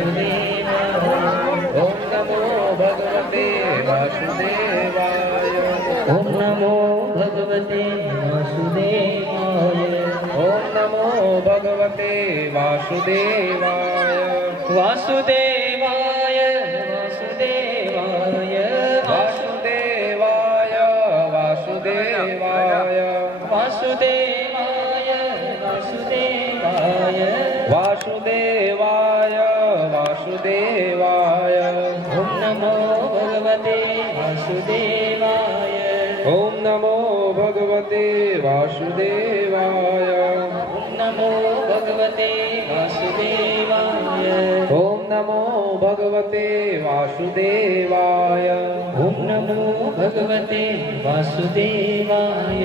वासुदेवाय ओम नमो भगवते वासुदेवाय ओम नमो भगवते वासुदेवाय ओम नमो भगवते वासुदेवाय वासुदेवाय वासुदेवाय वासुदेवाय वासुदेवाय वासुदेवाय वासुदेवाय वासुदेवाय वासुदेवाय ओम नमो भगवते वासुदेवाय ओम नमो भगवते वासुदेवाय ओम नमो भगवते वासुदेवाय ओम नमो भगवते वासुदेवाय ओम नमो भगवते वासुदेवाय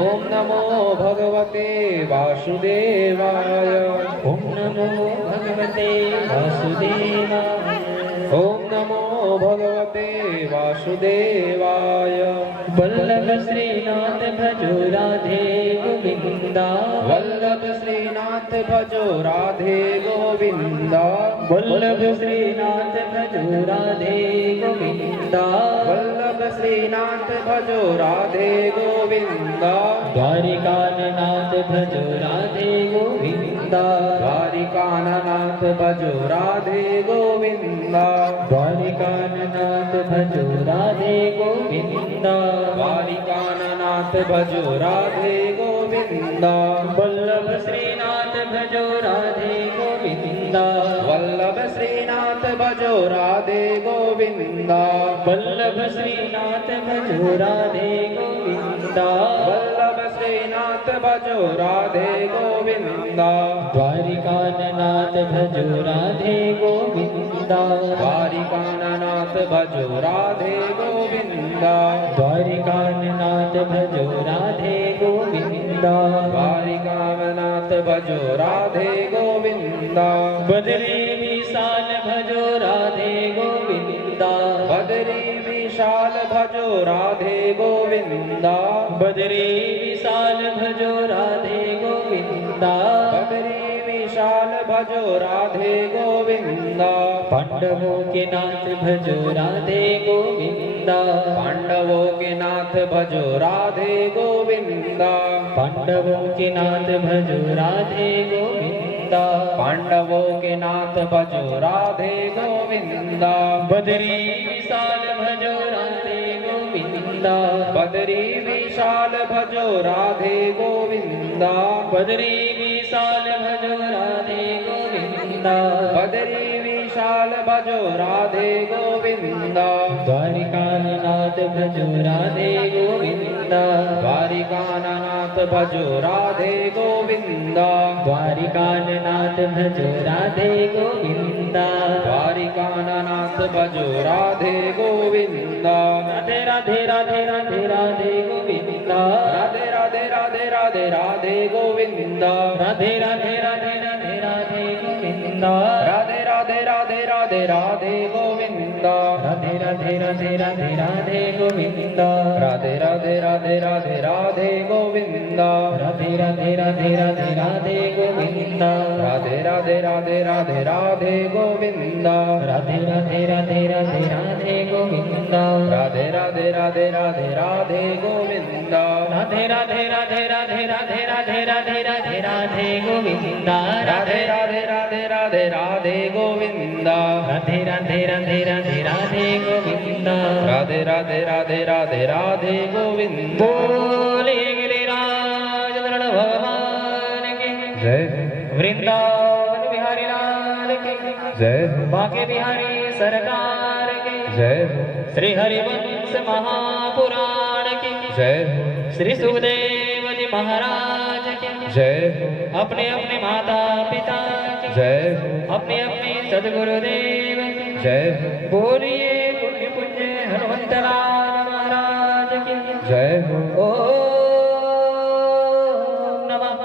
ओम नमो भगवते वासुदेवाय ओम नमो भगवते वासुदेवाय ओम नमो भगवते वासुदेवाय वल्लभ श्रीनाथ भजो राधे गोविंदा वल्लभ श्रीनाथ भजो राधे गोविंदा वल्लभ श्रीनाथ भजो राधे गोविंदा वल्लभ श्रीनाथ भजो राधे गोविंदा द्वारिकानाथ भजो राधे गोविंदा द्वारिकानाथ भजो राधे गोविंदा द्वारिकानाथ भजो राधे गोविंदा द्वारिकानाथ भजो राधे गोविंदा वल्लभ श्रीनाथ भजो राधे गोविंदा वल्लभ श्रीनाथ भजो राधे गोविंदा वल्लभ श्रीनाथ भजो राधे गोविंदा वल्लभ श्रीनाथ भजो राधे गोविंदा द्वारिकानाथ भजो राधे गोविंदा द्वारिकानाथ भजो राधे गोविंदा द्वारिकानाथ भजो राधे गोविंदा द्वारिकानाथ भजो राधे गोविंदा बदरी विशाल भजो राधे गोविंदा बदरी विशाल भजो राधे गोविंदा बदरी विशाल भजो राधे गोविंदा बदरी विशाल भजो राधे गोविंदा पांडवों के नाथ भजो राधे गोविंदा पांडवों के नाथ भजो राधे गोविंदा पांडवों के नाथ भजो राधे गोविंदा पांडवों के नाथ भजो राधे गोविंदा बदरी विशाल भजो राधे गोविंदा बदरी विशाल भजो राधे गोविंदा बदरी विशाल भजो राधे गोविंदा बदरी विशाल भजो राधे गोविंदा द्वारिकानाथ भजो राधे गोविंदा द्वारिकानाथ भजो राधे गोविंदा द्वारिकानाथ भजो राधे गोविंदा द्वारिकानाथ भजो राधे गोविंदा राधे राधे राधे राधे राधे गोविंदा राधे राधे राधे राधे राधे गोविंदा राधे राधे राधे राधे राधे गोविंदा राधे राधे राधे राधे राधे गोविंदा राधे राधे राधे राधे राधे गोविंदा राधे राधे राधे राधे राधे गोविंदा राधे राधे राधे राधे राधे गोविंदा राधे राधे राधे राधे राधे गोविंदा राधे राधे राधे राधे राधे गोविंदा राधे राधे राधे राधे राधे गोविंदा राधे राधे राधे राधे राधे राधे राधे राधे राधे गोविंदा राधे राधे राधे राधे राधे गोविंदा राधे राधे राधे राधे राधे गोविंदा राधे राधे राधे राधे राधे गोविंदा बोले गिरिराज वरण भगवान के जय वृंदावन बिहारी लाल के जय बाके बिहारी सरकार के जय श्री हरिवंश महापुराण के जय श्री सुखदेव जी महाराज के जय अपने अपने माता पिता के जय अपने अपने सदगुरुदेव के जय बोलिए पुण्य पुण्य हनुमंतलाल महाराज के जय हो ओम नमः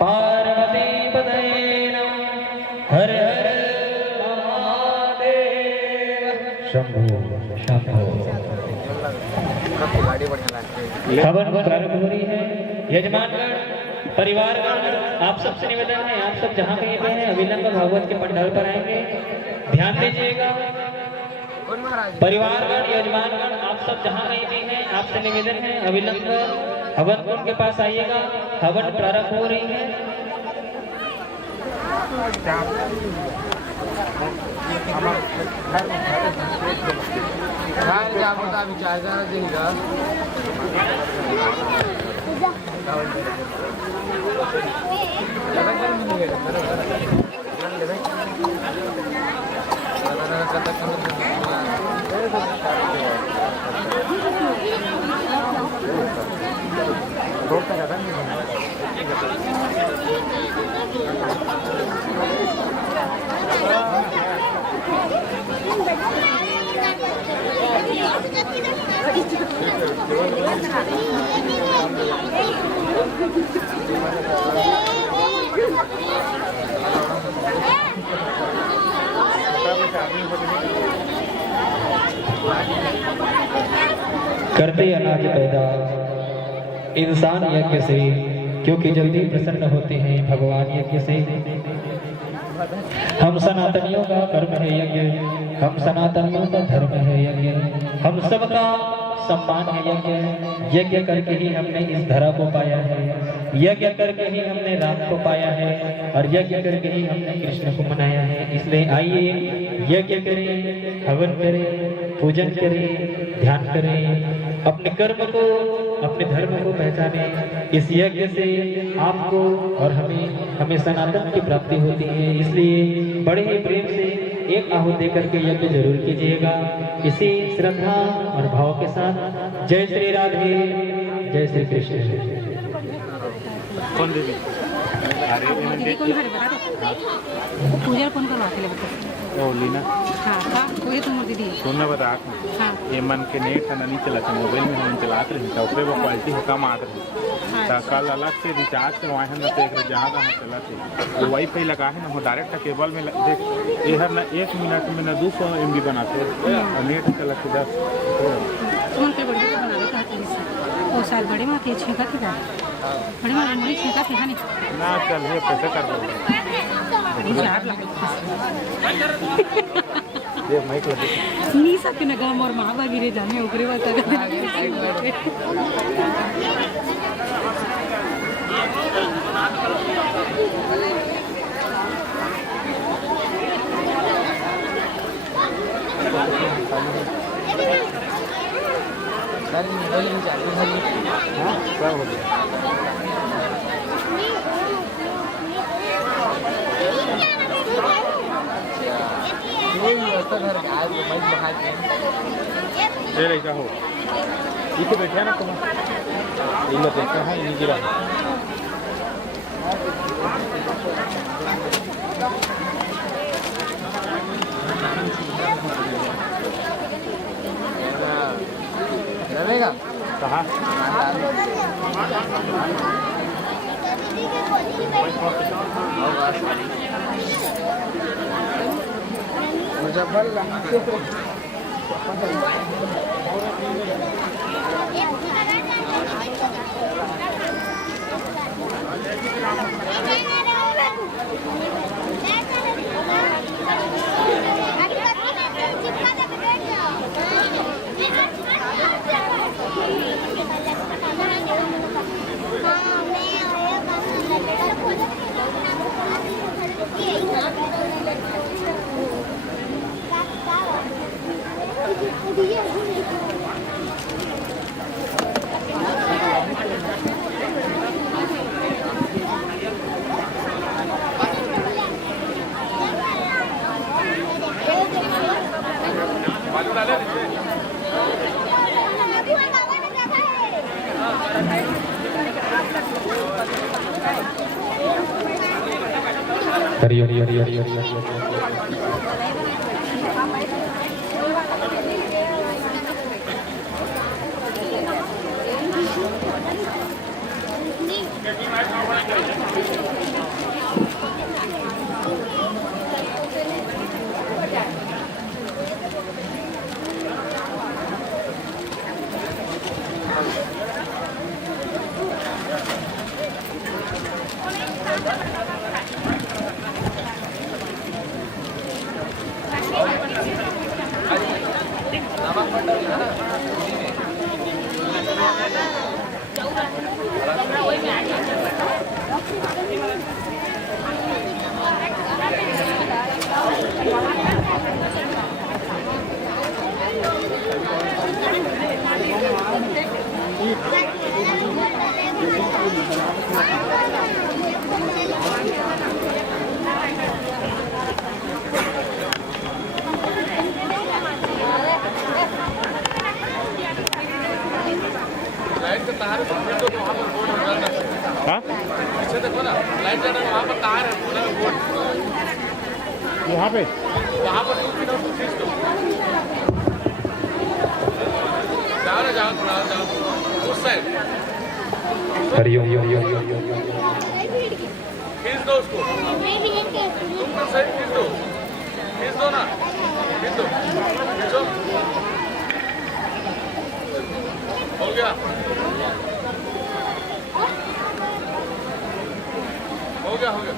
पार्वती पतये नमः हर हर महादेव शंभु शंभो हवन प्रारंभ हो रही है। यजमानगण परिवारगण आप सबसे निवेदन है, आप सब जहाँ कहीं पे हैं अविलंब भागवत के पंडाल पर आएंगे। ध्यान दीजिएगा। परिवारगण, यजमानगण, आप सब जहाँ कहीं भी हैं, आपसे निवेदन है अविलंब हवन कुंड के पास आइएगा। हवन प्रारंभ हो रही है। करते अनाज पैदा इंसान यज्ञ से, क्योंकि जल्दी प्रसन्न होते हैं भगवान यज्ञ से। हम सनातनियों का कर्म है यज्ञ, हम सनातनियों का धर्म है यज्ञ, हम सबका सम्मान है यज्ञ। यज्ञ करके ही हमने इस धरा को पाया है, यज्ञ करके ही हमने राम को पाया है, और यज्ञ करके ही हमने कृष्ण को मनाया है। इसलिए आइए यज्ञ करें, हवन करें, पूजन करें, ध्यान करें, अपने कर्म को, अपने धर्म को पहचाने। इस यज्ञ से आपको और हमें सनातन की प्राप्ति होती है। इसलिए बड़े ही प्रेम से एक आहूत देकर के यज्ञ जरूर कीजिएगा, इसी श्रद्धा और भाव के साथ। जय श्री राधे, जय श्री कृष्ण। कौन देवी? दीदी कौन घर बता दो। पूजा कौन करवा के ले बता। ओ लीना। हाँ का वही तुम दीदी। सुनना बता। हाँ। ये मन के नेट है नहीं चला था, मोबाइल में हम चलाते रहे तो ऊपर वो क्वालिटी है कम आते रहे। तो कल अलग से रिचार्ज करवाए हैं ना, तो एक जहाँ तहाँ चलाते वो वाईफाई लगा है ना, वो डायरेक्ट केबल में देख ये हर ना 1 मिनट में ना 200 MB बनाते और नेट चला के 10। तुम के बड़ी बना ले कहते हैं वो साल बड़े मां के छेका के बा बड़े मां मुड़ी छेका के हानि ना चल ये पैसे कर दो ये माइक लगे नी सके ना गांव और मां बागी रे जाने ऊपरे बात कर सब हो गया। ये रही हो इसे बैठा ना तुम इन देखा है इन गिरा चलेगा कहाँ हरि हरि हरि हरि हरि हरि। यहाँ पे हरिओम खींच दो उसको, तुम तो सही खींच दो ना, खींचो, हो गया, हो गया, हो गया।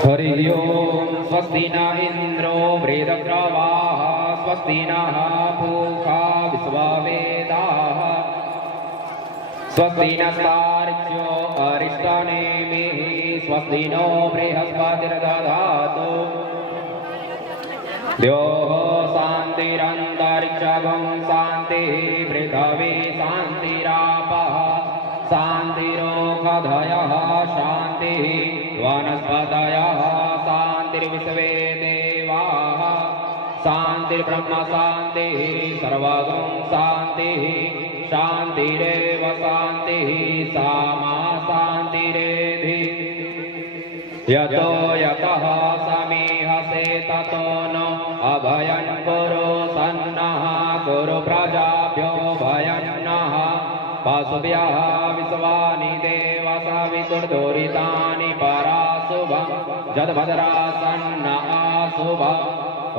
हरि ओम स्वस्ति न इंद्रो वृद्धग्रवाः स्वस्ति नः पूषा विश्ववेदाः स्वस्ति नस्तार्क्ष्यो अरिष्टनेमिः स्वस्ति नो बृहस्पतिर्दधातु द्योः शान्तिरन्तरिक्षं शान्तिः पृथिवी शान्तिरापः शान्तिरोषधयः शान्तिः वनस्पतयः शान्तिर्विश्वे देवाः शान्तिर्ब्रह्म शान्तिः सर्वगुं शान्तिः शान्तिरेव शान्तिः सामा शान्तिरेधि यतो यतः समीहसे ततो न अभयं कुरु सन्नः कुरु प्रजाभ्यो भयं नः पशुभ्यः विश्वानि देव सवितुर्दुरितानि पराशुभं जद्भद्रासन्न अशुभम्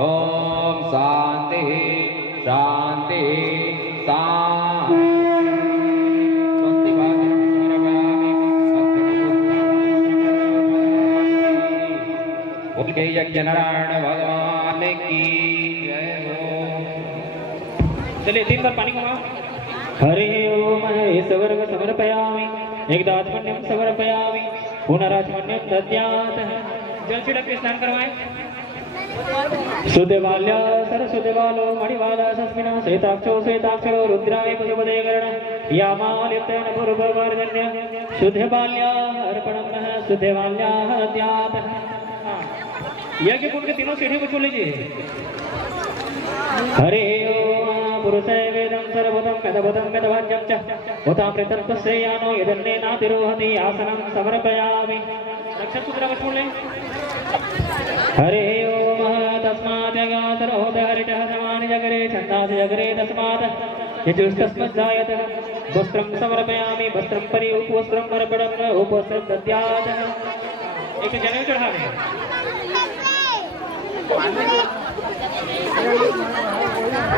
ॐ शान्तिः शान्तिः शान्तिः यज्ञ नारायण भगवान की जय हो। चलिए 3 बार पानी को हरि ओम सवर्ग समर्पयामि एकदात्मन्यं समर्पयामि पुनरात्मन्यं दद्यात्। जल छिड़क के स्नान करवाएं। सुदेवाल्य सरस्वदेवालो मणिवाला सस्मिना श्वेताक्षो श्वेताक्षरो रुद्राय पुष्पदे कर्ण यामालिप्तेन पूर्ववर्धन्य सुदेवाल्या अर्पणं सुदेवाल्या दद्यात्। यज्ञ कुंड के तीनों सीढ़ी को छू लीजिए। हरे ओम पुरुषे वेदं सर्वदं मेदवदं मेदवाच्यं च उतामृतं तस्यानो यदन्नेनातिरोहति आसनं समर्पयामि। रक्षक सूत्र को छू लें। हरे ओम तस्मात् यगासरोदहरितः समानि जगरे छन्दासि जगरे तस्मात् यजुस्तस्मज्जायतः वस्त्रं समर्पयामि वस्त्रं परि उपवस्त्रं अर्पणं उपवस्त्रं दद्यात्। एक जनेऊ चढ़ावे।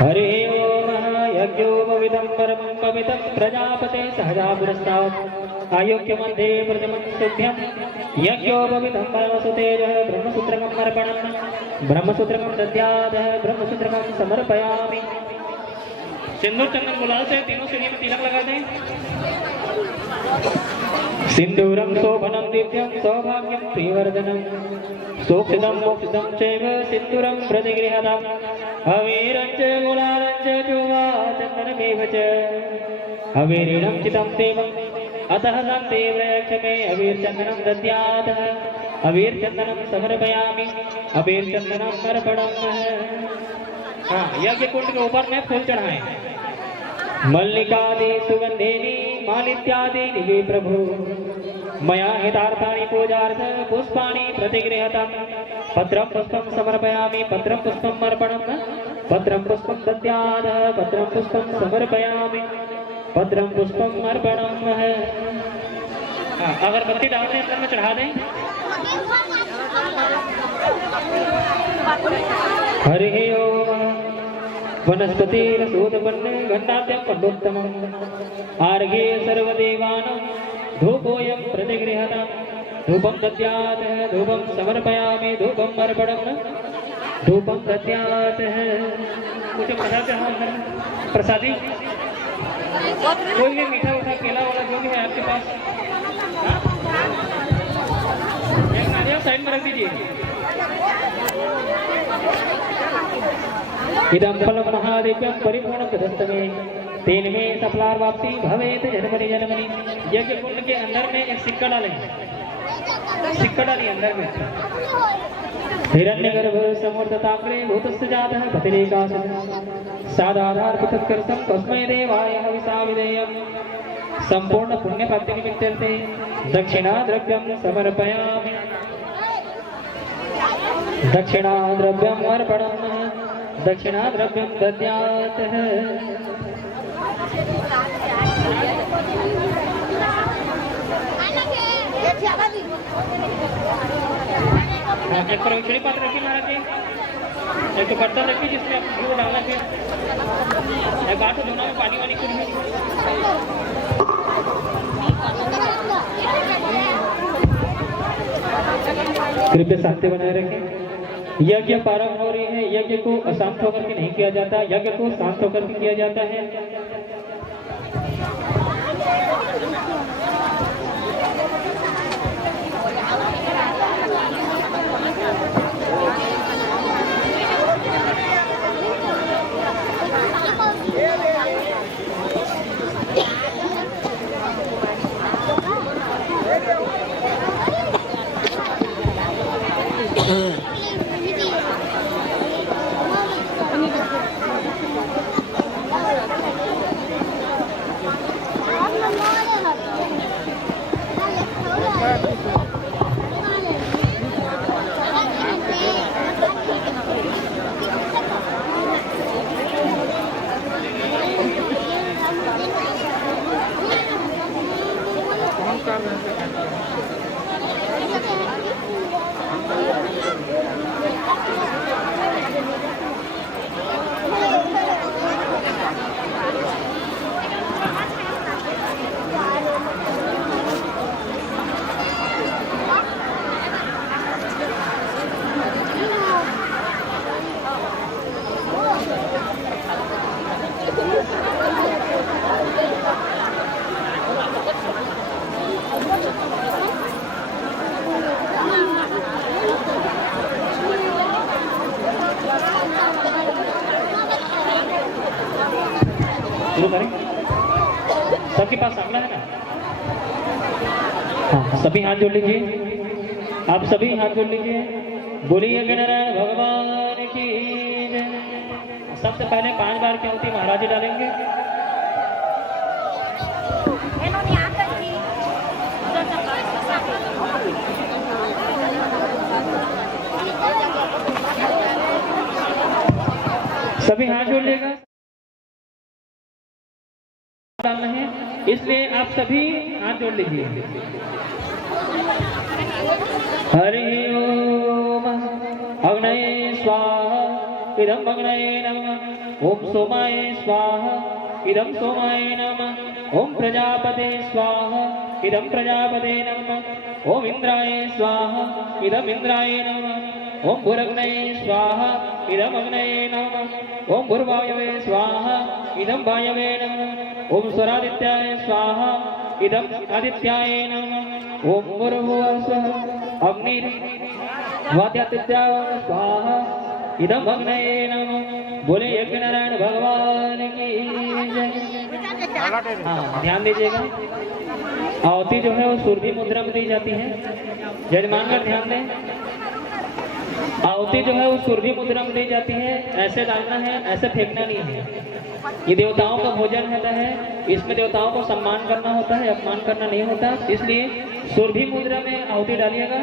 हरे ओम यज्ञोपविदं परमं पवित्रं प्रजापते सहजा पुरस्तात् आयोग्यमध्ये प्रथमं तुभ्यं यज्ञोपविदं परमसुतेजः ब्रह्मसूत्रकम् अर्पणं ब्रह्मसूत्रकं दद्यात् ब्रह्मसूत्रकं समर्पयामि। सिंदूर चंदन गुलाल से तीनों सीढ़ी में तिलक लगा दें। सिंदूरं शोभनं दिव्यं सौभाग्यं प्रियवर्धनं सोक्षितं मोक्षितं चैव सिंदूरं प्रतिगृहतम् अवीरं च गुलालं च चोवा चन्दनमेव च अवीरिणं चितं देवम् अतः शान्तिर्क्षमे अवीरचन्दनं दद्यात् अवीरचन्दनं समर्पयामि अवीरचन्दनं अर्पणम्। हाँ, यज्ञ कुंड के ऊपर में फूल चढ़ाएं। मल्लिकादि सुगंधेनि मालित्यादीनि वे प्रभु मया हितार्थानि पूजार्थ पुष्पाणि प्रतिगृहतम् पत्रं पुष्पं समर्पयामि पत्रं पुष्पम् अर्पणम् पत्रं पुष्पं दद्यात् पत्रं पुष्पं समर्पयामि पत्रं पुष्पम् अर्पणम्। अगरबत्ती डालने अंदर में चढ़ा दें। हरि ओम वनस्पतिरसूदपन्ने घण्टाद्यं पंडोत्तमम् आर्घे सर्वदेवानां धूपोऽयं प्रतिगृह्यतां धूपं दद्यात् धूपं समर्पयामि धूपं अर्पणम् धूपम दद्यात् है। मुझे प्रसाद प्रसादी कोई भी मीठा उठा केला वाला जो भी है आपके पास एक नारियल साइड में रख दीजिए। इदं फलं महादेव्यं परिपूर्णं तदस्तमे तेन में सफलार्वाप्ति भवेत् जन्मनि जन्मनि। यज्ञ कुंड के अंदर में एक सिक्का डालें, सिक्का डालिए अंदर में। हिरण्यगर्भ समूर्तताग्रे भूतस्य जातः पतिरेकासः सादाधार पृथक्कर्तं तस्मै देवाय हविषा विधेयम् संपूर्ण पुण्य प्राप्ति निमित्ते दक्षिणा द्रव्यं समर्पयामि दक्षिणा द्रव्यम् अर्पणम् दक्षिणा द्रव्यं दद्यात्। एक परमेश्वरी पात्र रखिए महाराज जी, एक तो बर्तन रखिए जिसमें आप घी डालना, फिर एक गांठ धोना में पानी वानी कुछ कृपया शांति बनाए रखें। यज्ञ प्रारंभ हो रही है। यज्ञ को अशांत होकर के नहीं किया जाता, यज्ञ को शांत होकर के किया जाता है। सबके पास सामना है ना? हाँ, सभी हाथ जोड़ लीजिए। आप सभी हाथ जोड़ लीजिए। बोलिए गणनारायण भगवान की जय। सबसे पहले 5 बार की आहुति महाराज जी डालेंगे। सभी हाथ जोड़ लेगा डालना है, इसलिए आप सभी हाथ जोड़ लीजिए। हरि ओम अग्नये स्वाहा इदं अग्नये नमः। ओम सोमाय स्वाहा इदं सोमाय नमः। ओम प्रजापते स्वाहा इदं प्रजापते नमः। ओम इंद्राय स्वाहा इदं इंद्राय नमः। ओम भूरग्नये स्वाहा इदं अग्नये नमः। ओम भूर्वायवे स्वाहा इदं वायवे नमः। ओम स्वरादित्याय स्वाहा इदं आदित्याय नमः। ओम भूर्भुवस्वः अग्निर्वाद्यादित्याय स्वाहा इदं अग्नये नमः। बोले यज्ञ नारायण भगवान की जय। हाँ, ध्यान दीजिएगा। आहुति जो है वो सूर्य मुद्रा में दी जाती है। यजमान का ध्यान दें। आहुति जो है वो सूर्य मुद्रा में दी जाती है। ऐसे डालना है, ऐसे फेंकना नहीं है। ये देवताओं का भोजन होता है, इसमें देवताओं को सम्मान करना होता है, अपमान करना नहीं होता। इसलिए सूर्य मुद्रा में आहुति डालिएगा।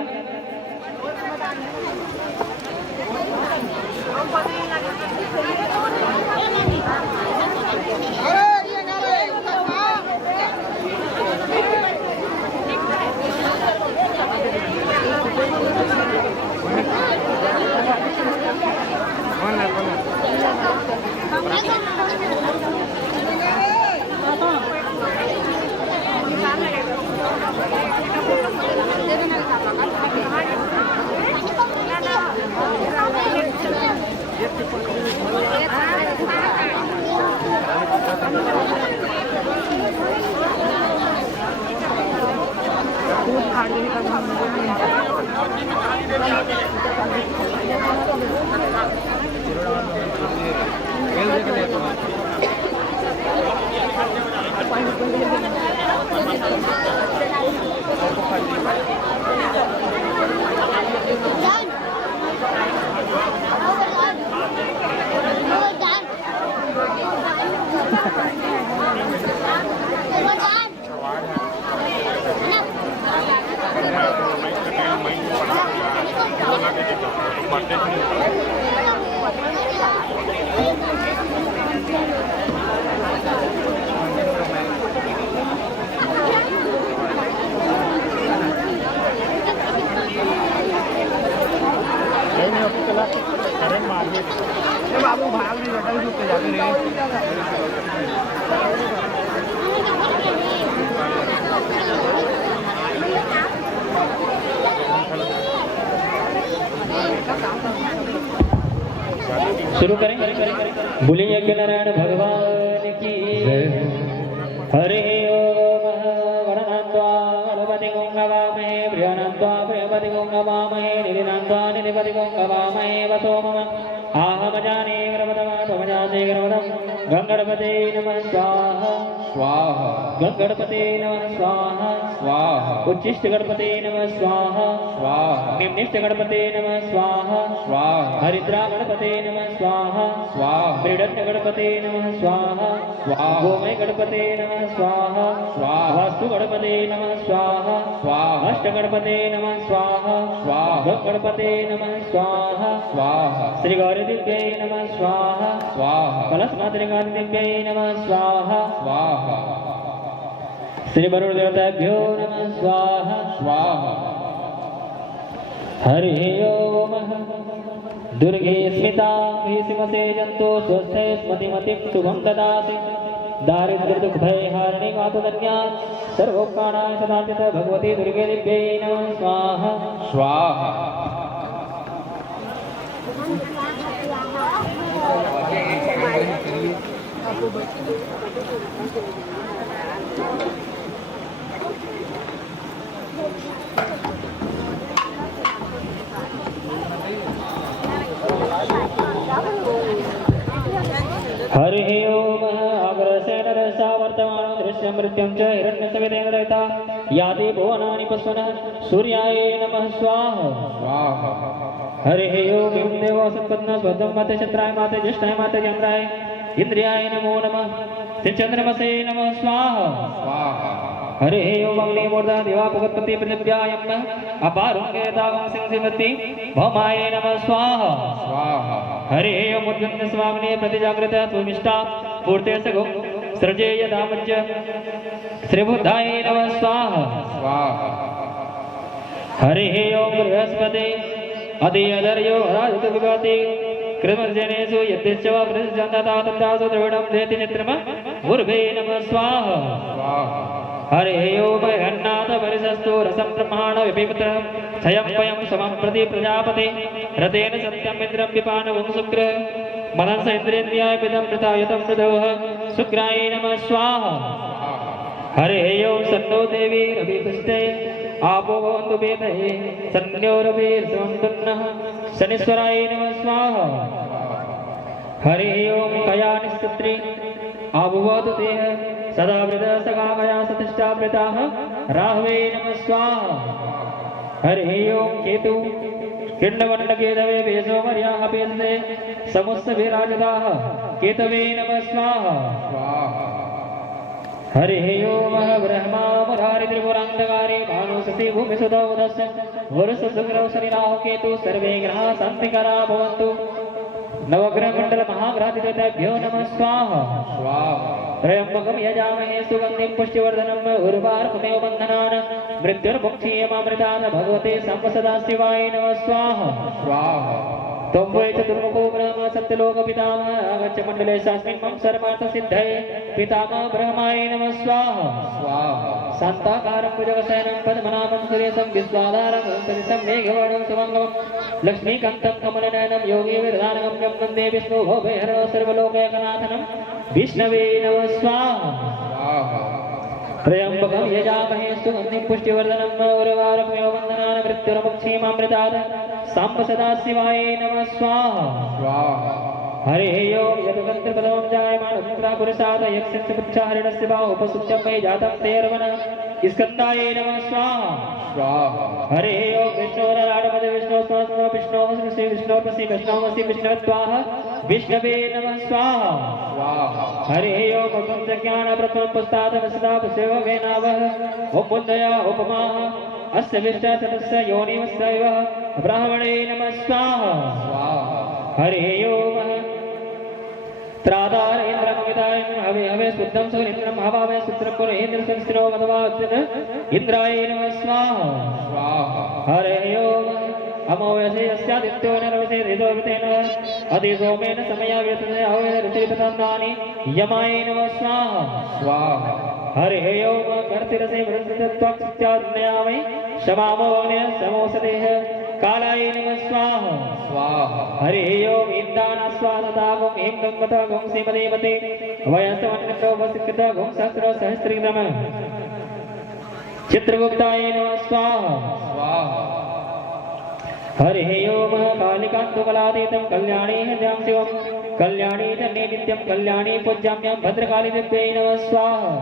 बाबू भाग नहीं रहा है रुक जाते शुरू करें। बोलिए यज्ञ नारायण भगवान की हरे ओम वरनंद्वा गणपति गंगवामहे प्रियनंद्वा प्रियपति गंगवामहे निधिनंद्वा निधिपति गंगवामहे वसो मम आहमजाने गणपतम त्वमजाते गणपतम गंगणपते नमः स्वाहा स्वाहा गंगणपते नमः स्वाहा स्वाहा उच्चिष्ट गणपते नमः स्वाहा स्वाहा निम्निष्ट गणपते नमः स्वाहा स्वाहा हरिद्रा गणपते नमः स्वाहा स्वाहा मृडंड गणपते नमः स्वाहा स्वाहा गोमय गणपते नमः स्वाहा स्वाहा वास्तु गणपते नमः स्वाहा स्वाहा अष्ट गणपते नमः स्वाहा स्वाहा गणपते नमः स्वाहा स्वाहा श्री गौरी दिव्यै नमः स्वाहा स्वाहा कलश मातृका दिव्यै नमः स्वाहा स्वाहा श्री वरुण देवताभ्यो नमः स्वाहा स्वाहा हरि ओम दुर्गे स्मिता भीषिमसे जंतो स्वस्थे स्मतिमतिं शुभं ददाति दारिद्र्य दुख भय हारिणी मातुकन्या सर्वोपकाराय सदापित भगवती दुर्गे दिव्यै नमः स्वाहा स्वाहा हरि ओम अग्रसेन रसा वर्तमानं दृश्यं मृत्युं च हिरण्यसविदेवता याति भुवनानि पश्वनः सूर्याय नमः स्वाहा स्वाहा हरि ओम ओम देवो सत्पद्म स्वदं माते चंद्राय माते ज्येष्ठाय माते चंद्राय इंद्रियाय नमो नमः चंद्रमसे नमः स्वाहा स्वाहा हरि ओम अग्नि मूर्धा देवा भगवती पृथिव्यायम् अपारुंगे दावं सिंहसिमति भौमाय नमः स्वाहा स्वाहा हरि ओम उद्गन्ध स्वाग्ने प्रतिजागृत सुमिष्टा पूर्ते सगो सृजेय दामज्य श्रीबुद्धाय नमः स्वाहा स्वाहा हरि ओम बृहस्पति अधियदर्यो राजतु विगति कृतमर्जनेषु यद्यच्चवा प्रतिजन्नता तन्दासु द्रविडं देति चित्रम उर्वे नमः स्वाहा स्वाहा हरि ओम अन्नाथ परिशस्तु रसं ब्रह्माण विपित्र क्षयं पयं समं प्रति प्रजापति रतेन सत्यं इन्द्रं विपानवं शुक्र मनस इन्द्रेन्द्रियाय पितं प्रतायतं मृदोः शुक्राय नमः स्वाहा हरि ओम सन्नो देवी रविपुष्टे आपो भवन्तु वेदये सन्यो रविर्सवन्तुन्नः शनीश्वराय नमः स्वाहा हरि ओम कयानिस्तत्री आभुवतु तेः सदा वृद सखामया सतिष्ठा वृताः राहवे नमः स्वाहा हरि ओम केतु किण्डवण्डकेतवे वेशोमर्याः पेन्दे समुत्सविराजदाः केतवे नमः स्वाहा हरि ओम ब्रह्मा मुरारि त्रिपुरान्धकारे भानुसति भूमिसुतौ उदस्य वरुष शुक्रौ शनिराहु केतु सर्वे ग्रहाः शान्तिकरा भवन्तु नवग्रह मंडल महाग्रहाधिदेवताभ्यो नमः स्वाहा स्वाहा त्रयंबकं यजामहे सुगन्धिं पुष्टिवर्धनम् उर्वारुकमेव बन्धनान् मृत्युर्मुक्षीयमामृतान् भगवते सदाशिवाय नमः स्वाहा स्वाहा त्वं वै चतुर्मुखो ब्रह्म सत्यलोकपितामहः आगच्छ मण्डलेशास्मिन् मम सर्वार्थसिद्धये पितामह ब्रह्माय नमः स्वाहा स्वाहा शान्ताकारं भुजगशयनं पद्मनाभं सुरेशं विश्वाधारं सरिसं मेघवर्णं सुमङ्गलं लक्ष्मीकान्तं कमलनयनं योगी विरधानगम्यं वन्दे विष्णु भवभयहरं सर्वलोकैकनाथनं विष्णवे नमः स्वाहा स्वाहा त्र्यंबकं यजामहे सुगन्धिं पुष्टिवर्धनम् उर्वारुकमिव वन्दनान् मृत्युर्मुक्षीमामृतात् साम्ब सदाशिवाय नमः स्वाहा स्वाहा हरे ओम यदुगन्धर्वपदं जायमानपुत्रा पुरुषात् यक्षस्य पुच्छाहरणस्य बाहुपसुत्यं वै जातं तेर्वन स्कन्दाय नमः स्वाहा स्वाहा हरे ओम विष्णोराडमद विष्णोस्वाहा विष्णोः श्री विष्णोर्पसि विष्णोमसि विष्णुत्वाः विष्णवे नमः स्वाहा स्वाहा हरे ओम ज्ञान प्रथम पुस्ताद वसदा सेववे नावः ओम बुद्धया उपमाः अस्य विष्टासतस्य योनिवस्यैव ब्राह्मणे नमः स्वाहा स्वाहा हरे ओम त्रादार इंद्रमविदाय हवे हवे शुद्धं सूर्येन्द्रं हवावे सूत्रं पुरेन्द्र संस्थिरो मदवाचन इंद्राय नमः स्वाहा स्वाहा हरे ओम अमोवसे अस्यादित्यो नरवसे हृदोवतेन अधिसोमेन समयाव्यतने अवेद ऋतिपतन्नानि यमाय नमः स्वाहा स्वाहा हरे ओम कर्तिरसे वृद्धत्वाक्त्यान्नयामि शमामोग्ने समोसदेह कालाय नमः स्वाहा स्वाहा हरे ओम इंदानस्वादतागुं हेमदम्बतागुं श्रीमदेवते वयसवन्नतो वसिकृत गुं सहस्र सहस्रग्राम चित्रगुप्ताय नमः स्वाहा स्वाहा हरे ओम कालिकान्तुकलातीतं कल्याणी हृदयां शिवं कल्याणी धन्ये नित्यं कल्याणी पूज्याम्यां भद्रकाली दिव्यै नमः स्वाहा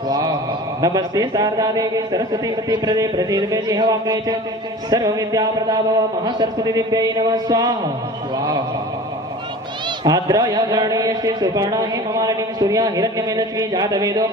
स्वाहा नमस्ते शारदा देवी सरस्वती मति प्रदे प्रतीर्मे जिह्वाग्रे च सर्वविद्या प्रदाभव महासरस्वती दिव्यै नमः स्वाहा स्वाहा आद्राया गणेशे सुपर्णा हेममालिनी सूर्या हिरण्यमेलक्ष्मी जातवेदो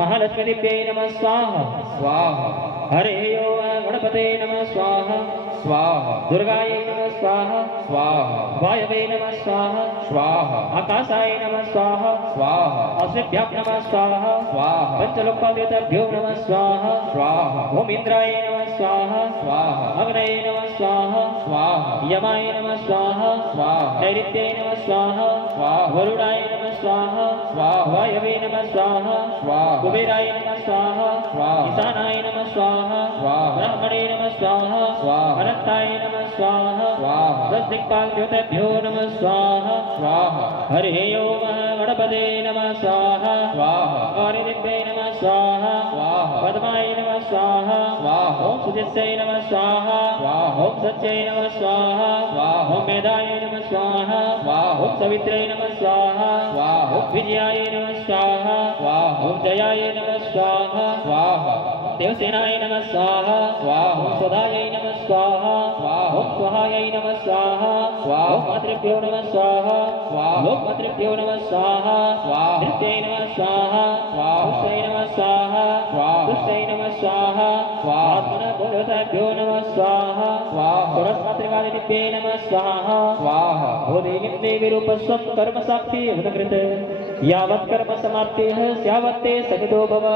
महालक्ष्मी दिव्यै नमः स्वाहा स्वाहा हरे ओम गणपते नमः स्वाहा स्वाहा दुर्गायै नमः स्वाहा स्वाहा वायवे नमः स्वाहा स्वाहा आकाशाय नमः स्वाहा स्वाहा अश्वेभ्यां नमः स्वाहा स्वाहा पंचलोकपादेवताभ्यो नमः स्वाहा स्वाहा ओम इंद्राय नमः स्वाहा स्वाहा अग्नये नमः स्वाहा स्वाहा यमाय नमः स्वाहा स्वाहा नैऋत्ये नमः स्वाहा स्वाहा वरुणाय नमः स्वाहा स्वाहा वायवे नमः स्वाहा स्वाहा कुबेराय नमः स्वाहा स्वाहा ईशानाय नमः स्वाहा स्वाहा ब्राह्मणे नमः स्वाहा स्वाहा अनंताय नमः स्वाहा स्वाहा दस दिक्पालदेवताभ्यो नमः स्वाहा स्वाहा हरे ओम गणपते नमः स्वाहा स्वाहा गौरीदिव्यै नमः स्वाहा स्वाहा पद्माय नमः स्वाहा स्वाहा ओम सुजस्यै नमः स्वाहा स्वाहा ओम सत्यै नमः स्वाहा स्वाहा ओम मेधाय नमः स्वाहा स्वाहा ओम सवित्रै नमः स्वाहा स्वाहा ओम विजयाय नमः स्वाहा स्वाहा ओम जयाय नमः स्वाहा स्वाहा देवसेनाय नमः स्वाहा स्वाहा ओम स्वधायै नमः स्वाहा स्वाहा ओम स्वाहायै नमः स्वाहा स्वाहा ओम मातृभ्यो नमः स्वाहा स्वाहा लोकमातृभ्यो नमः स्वाहा स्वाहा नृत्यै नमः स्वाहा स्वाहा पुष्टै नमः स्वाहा स्वाहा पुष्टै नमः स्वाहा स्वाहा आत्मनभूताभ्यो नमः स्वाहा स्वाहा सरस्वतीकालिभ्ये नमः स्वाहा स्वाहा ओ देवीं देवीरूपस्वं कर्म साक्षी हृतकृत यावत् कर्म समाप्तिः स्यावत्ते सहितो भव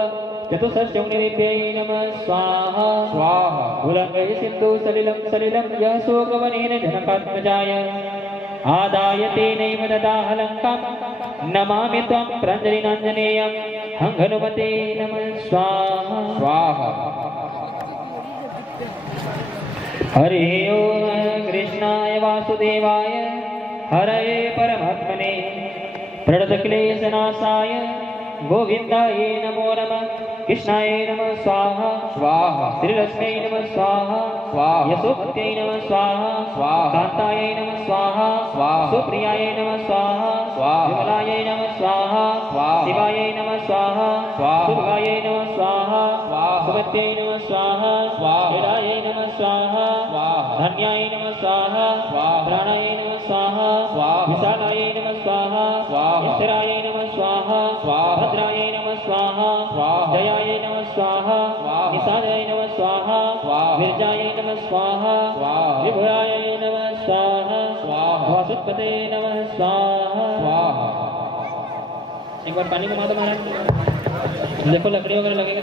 चतुष्षष्टयोनिभ्यै नमः स्वाहा स्वाहा उल्लङ्घय सिन्धु सलिलं सलिलं यः शोकवनेन जनकात्मजाय आदाय तेनैव ददाह लङ्कां नमामि त्वं प्राञ्जलिनाञ्जनेयं हनुमते नमः स्वाहा स्वाहा हरे ओम कृष्णाय वासुदेवाय हरये परमात्मने प्रणतक्लेशनाशाय गोविन्दाय नमो नमः कृष्णाय नमः स्वाहा स्वाहा श्रीलक्ष्म्यै नमः स्वाहा स्वाहा यशोपत्यै नमः स्वाहा स्वाहा कान्तायै नमः स्वाहा स्वाहा सुप्रियायै नमः स्वाहा स्वाहा विमलायै नमः स्वाहा स्वाहा शिवायै नमः स्वाहा स्वाहा दुर्गायै नमः स्वाहा स्वाहा सुभद्रै नमः स्वाहा स्वाहा वीरायै नमः स्वाहा स्वाहा धन्यायै नमः स्वाहा स्वाहा प्राणायै नमः स्वाहा स्वाहा विशालायै नमः स्वाहा स्वाहा ईश्वरायै नमः स्वाहा स्वाहा भद्रायै नमः स्वाहा स्वाहा जयायै नमः स्वाहा स्वाहा निषादायै नमः स्वाहा स्वाहा विरजायै नमः स्वाहा स्वाहा विभुरायै नमः स्वाहा स्वाहा वासुपते नमः स्वाहा स्वाहा एक बार पानी को माता महाराज देखो लकड़ी वगैरह लगेगा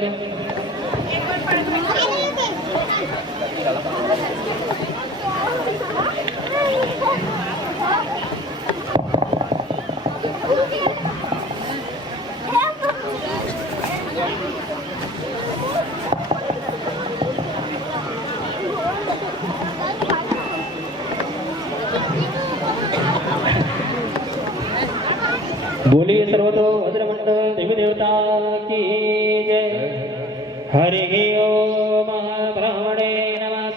तो बोलिए सर्वतो भद्रमंडल देवी देवता की जय।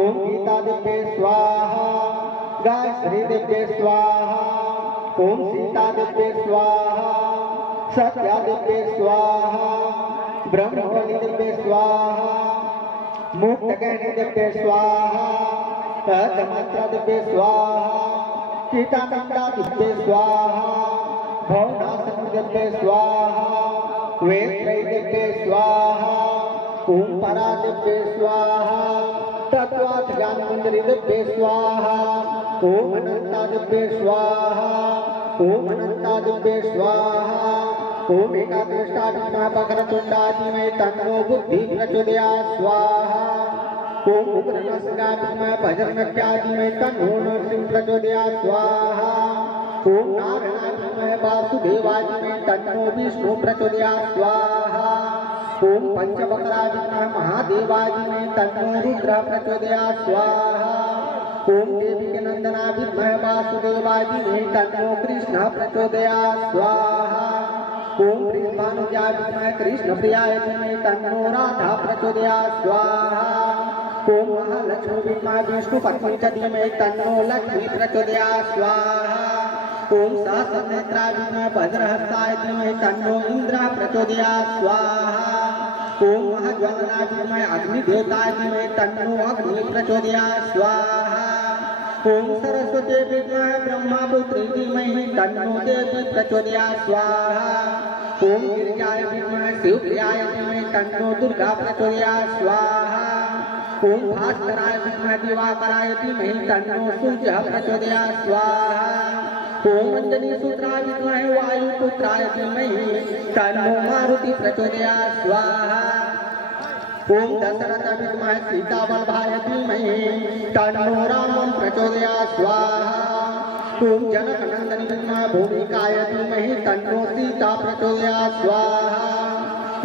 ओम गीता दिव्ये स्वाहा गायत्री दिव्ये स्वाहा ओम सीता दिव्ये स्वाहा सत्या दिव्ये स्वाहा ब्रह्मवली दिव्ये स्वाहा मुक्तगणी दिव्ये स्वाहा तदमंत्र दिव्ये स्वाहा चितानंदा दिव्ये स्वाहा भवनासन दिव्ये स्वाहा वेत्रय दिव्ये स्वाहा ओम परा दिव्ये स्वाहा तत्वात् ज्ञान मंजरी दिव्ये स्वाहा ओम अनंता दिव्ये स्वाहा ओम अनंता दिव्ये स्वाहा ओम एकादृष्टा विद्महे वक्रतुंडाधीमहि तन्नो बुद्धि प्रचोदयात् स्वाहा ओम उग्रनस्गा विद्महे भजनक्याधीमहि तन्नो नरसिंह प्रचोदयात् स्वाहा ओम नारायणाय विद्महे वासुदेवाय धीमहि तन्नो विष्णु प्रचोदयात् स्वाहा ओम पंचवक्त्राय विद्महे महादेवाय धीमहि तन्नो रुद्र प्रचोदयात् स्वाहा ओम देवी नंदनाय विद्महे वासुदेवाय धीमहि तन्नो कृष्ण प्रचोदयात् स्वाहा ओम प्रियभानुजाय विद्महे कृष्णप्रियाय धीमहि तन्नो राधा प्रचोदयात् स्वाहा ओम महालक्ष्मी विद्महे विष्णुपत्नी च धीमहि तन्नो लक्ष्मी प्रचोदयात् स्वाहा ओम सहस्रनेत्राय विद्महे वज्रहस्ताय धीमहि तन्नो इंद्रः प्रचोदयात् स्वाहा ओम महाज्वालनाय विद्महे अग्निदेवताय धीमहि तन्नो अग्नि प्रचोदयात् स्वाहा ओम सरस्वती विद्महे ब्रह्मपुत्री धीमहि तन्नो देवी प्रचोदयात् स्वाहा ओम गिरिजाय विद्महे शिवप्रियाय धीमहि तन्नो दुर्गा प्रचोदयात् स्वाहा ओम भास्कराय विद्महे दिवाकराय धीमहि तन्नो सूर्यः प्रचोदयात् स्वाहा ओम अंजनी सूत्राय विद्महे वायुपुत्राय धीमहि तन्नो मारुति प्रचोदयात् स्वाहा ओम दशरथ विद्महे सीतावल्लभाय धीमहि तन्नो रामं प्रचोदयात् स्वाहा ओम जनकनंदन विद्महे भूमिकाय धीमहि तन्नो सीता प्रचोदयात् स्वाहा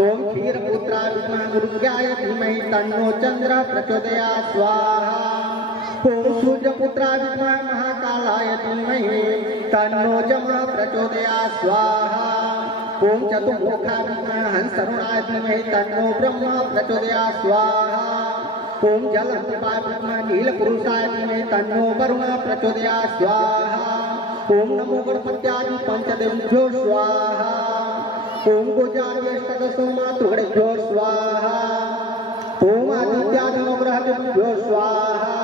ओम क्षीरपुत्राय विद्महे गुरुज्ञाय धीमहि तन्नो चंद्र प्रचोदयात् स्वाहा ओम सूर्यपुत्राय विद्महे महाकालाय धीमहि तन्नो जमः प्रचोदयात् स्वाहा ओम चतुर्मुखाय विद्महे हंसरुणाय धीमहि तन्नो ब्रह्म प्रचोदयात् स्वाहा ओम जलहंसपाय विद्महे नीलपुरुषाय धीमहि तन्नो वरुण प्रचोदयात् स्वाहा ओम नमो गणपत्यादि पंचदेवेभ्यो स्वाहा ओम गोचार्यष्टदशो मातृगणेभ्यो स्वाहा ओम आदित्यादि नवग्रहेभ्यो स्वाहा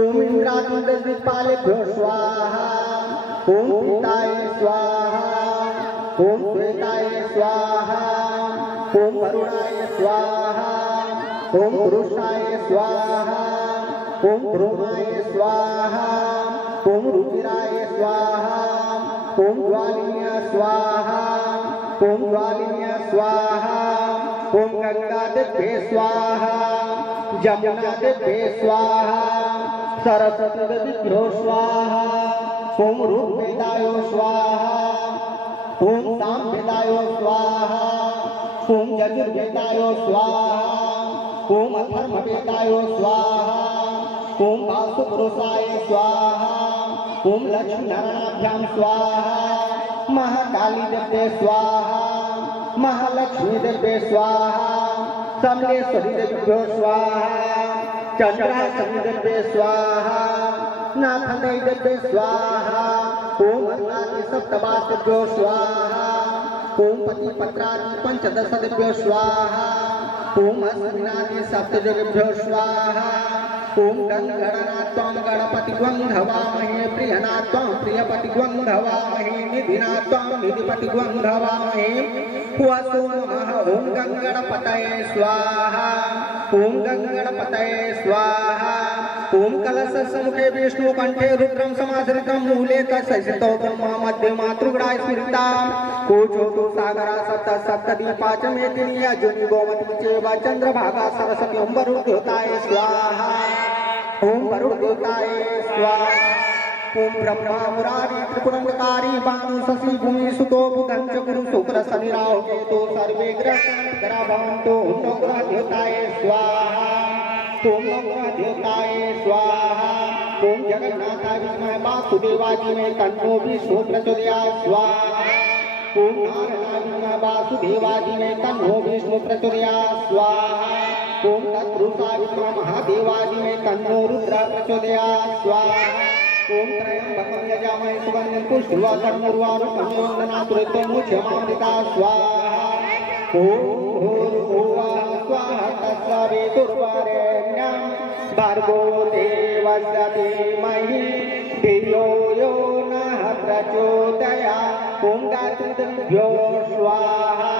ओम इंद्रादि दिक्पालेभ्यो स्वाहा ओम सीताय स्वाहा ओम श्वेताय स्वाहा ओम वरुणाय स्वाहा ओम पुरुषाय स्वाहा ओम ध्रुवाय स्वाहा ओम रुचिराय स्वाहा ओम ज्वालिन्या स्वाहा ओम ज्वालिन्या स्वाहा ओम गंगा दिव्ये स्वाहा जमुना दिव्ये स्वाहा सरस्वती दिव्यो स्वाहा ओम ऋग्वेदाय स्वाहा ओम सामवेदाय स्वाहा ओम यजुर्वेदाय स्वाहा ओम अथर्ववेदाय स्वाहा ओम वासुपुरुषाय स्वाहा ओम लक्ष्मीनारायणाभ्यां स्वाहा महाकाली दिव्ये स्वाहा महालक्ष्मी दिव्ये स्वाहा समलेश्वरी दिव्यो स्वाहा चंद्रासनी दिव्ये स्वाहा नाथनय दिव्ये स्वाहा ओम अर्णादि सप्तवासिभ्यो स्वाहा ओम पतिपत्रादि पंचदश दिव्यो स्वाहा ओम अस्मिनादि सप्तजगभ्यो स्वाहा ओम गणगणनात्वां गणपतिग्वं धवामहे प्रियनात्वां प्रियपतिग्वं धवामहे निधिनात्वां निधिपतिग्वं धवामहे वसो नमः ओम गणगणपतये स्वाहा ओम गणगणपतये स्वाहा ओम कलशसमुखे विष्णुकण्ठे रुद्रं समाश्रितं मूले तस्सितो ब्रह्मा मध्ये मातृगणाय स्मृता कोचोतु सागरा सप्त सप्तदीपा च मेदिनी अजुनि गोमती चैव चन्द्रभागा सरस्वती ओम वरुणदेवताय स्वाहा ओम वरुणदेवताय स्वाहा ओम ब्रह्मा मुरारी त्रिपुरंकारी भानु शशि भूमि सुतो बुधं च गुरु शुक्र शनि राहु केतु सर्वे ग्रह भवन्तु ओम नवग्रह देवताय स्वाहा ओम नवग्रह देवताय स्वाहा ओम जगन्नाथाय विद्महे वासुदेवाय धीमहि तन्नो विष्णु प्रचोदयात् स्वाहा ओम नारायणाय विद्महे वासुदेवाय धीमहि तन्नो विष्णु प्रचोदयात् स्वाहा ओम तत्पुरुषाय विद्महे महादेवाय तन्नो रुद्रः प्रचोदयात् स्वाहा ओम त्र्यंबकं यजामहे सुगन्धिं पुष्टिवर्धनम् उर्वारुकं वन्दनात् मुच्यमामृता स्वाहा ओम भूर्भुवः स्वाहा तत्सवितुर्वरेण्यं भर्गो देवस्य धीमहि धियो यो नः प्रचोदयात् ओम गायत्रीभ्यो स्वाहा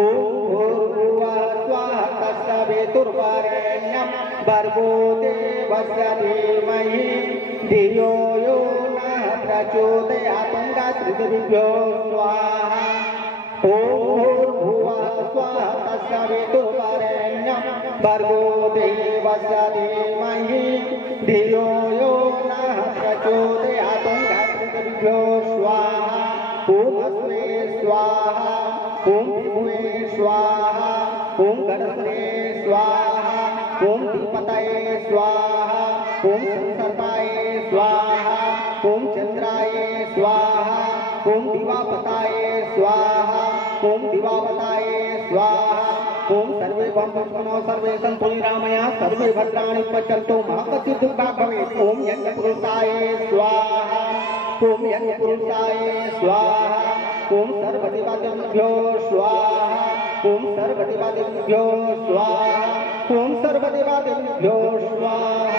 ओम भूर्भुवः स्वाहा तत्सवितुर्वरेण्यं भर्गो देवस्य धीमहि धियो यो नः प्रचोदयात् ओम गायत्रीभ्यो स्वाहा ओम भूर्भुवः स्वाहा तत्सवितुर्वरेण्यं भर्गो देवस्य धीमहि धियो यो नः प्रचोदयात् ओम गायत्रीभ्यो स्वाहा ओम अस्मे स्वाहा ओम विभुवे स्वाहा ओम गणपते स्वाहा ओम दीपतये स्वाहा ओम संसर्पाय स्वाहा ओम चंद्राय स्वाहा ओम दिवापताय स्वाहा ओम दिवापताय स्वाहा ओम सर्वे भवन्तु सर्वे सन्तु निरामया सर्वे भद्राणि पश्यन्तु मा कश्चित् दुःखः भवेत् ओम यज्ञपुरुषाय स्वाहा ओम यज्ञपुरुषाय स्वाहा ओम सर्वदेवादिभ्यो स्वाहा ओम सर्वदेवादिभ्यो स्वाहा ओम सर्वदेवादिभ्यो स्वाहा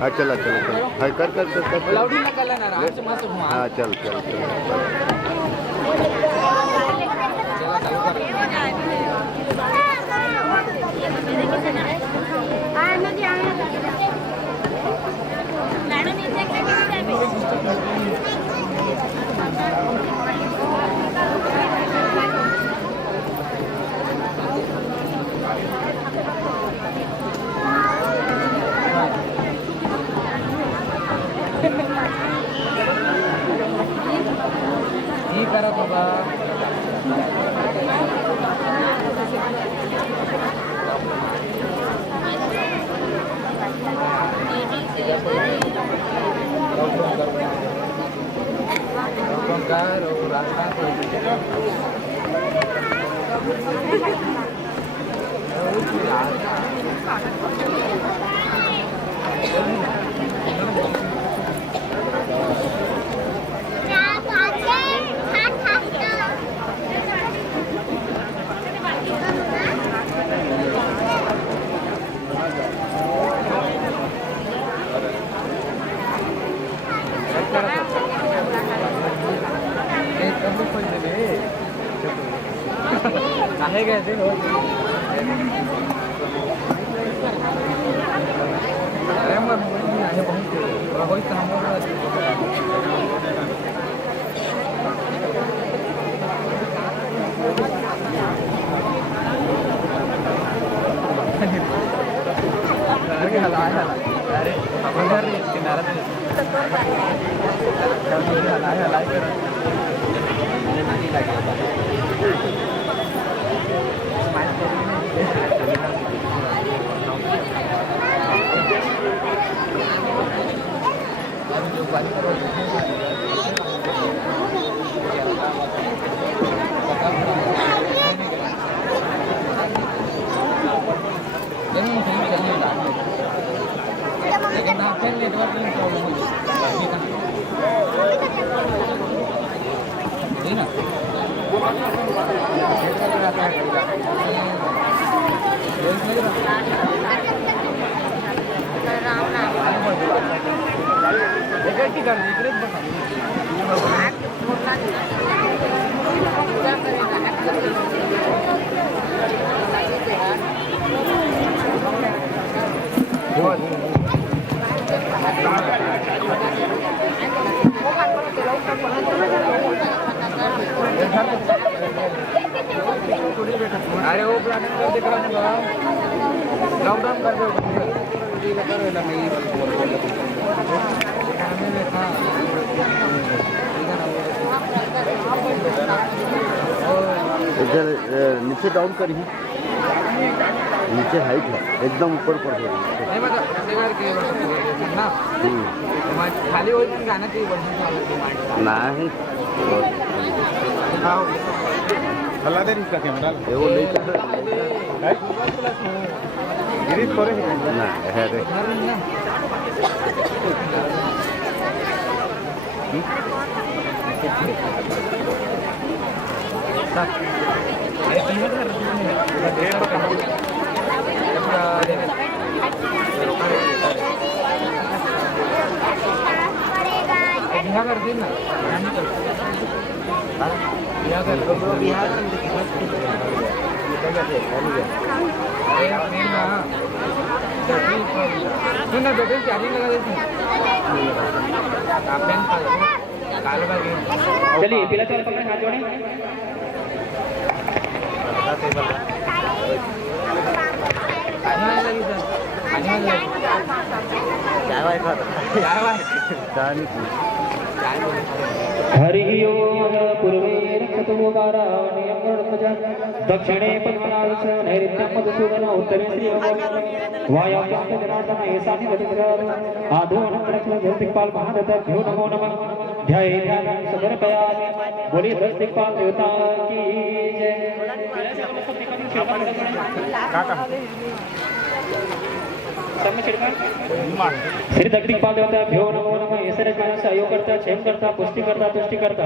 हाँ चला चला चला हाँ कर लाउडी निकालना ना आराम से मत घुमा हाँ चल चल चल करा बाबा अरे वो प्लानिंग कर दिख रहा है लॉकडाउन कर दो इधर नीचे डाउन कर ही नीचे हाइट है एकदम ऊपर पर है नहीं मतलब ऐसे करके ना खाली वही गाना चाहिए नहीं हल्ला दे इसका कैमरा वो नहीं कर गिरीश करे ना है रे बिहार कर दिन ना बिहार ना बेटे चार्जिंग लगा देती चलिए पीला चावल पकड़े हाथ जोड़े हरि ओम पूर्वे रक्षतु वाराणियं गणपतिं दक्षिणे पद्मनाभश्च नैऋत्यं मधुसूदन उत्तरे श्रीभगवान् वायव्यं जनार्दन ईशान्ये दक्षिणं आधुनिकं दिक्पाल महादत्तभ्यो नमो नमः ध्याये ध्यानं समर्पयामि बोलिए 10 दिक्पाल देवता की जय श्री दक्षिणपाल देवता भ्यो नमो नमः ईश्वर ज्ञान सहयोग करता क्षेम करता पुष्टि करता तुष्टि करता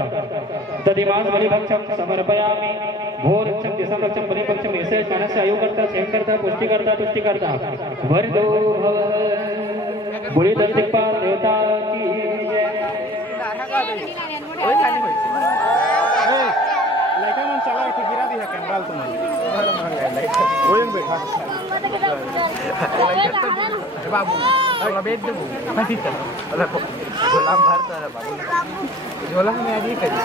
तदिमास बलिभक्षम समर्पयामि भोर रक्षम दिशा रक्षम बलिभक्षम ईश्वर ज्ञान सहयोग करता क्षेम करता पुष्टि करता तुष्टि करता वरदो भव बोलिए दक्षिणपाल देवता की लाइटा मन चला के गिरा दी है कैमरा तुम्हारे ओयन बैठा बाबू अरे बेट दो नहीं चल अरे झोला भरता है बाबू झोला में आज ही करी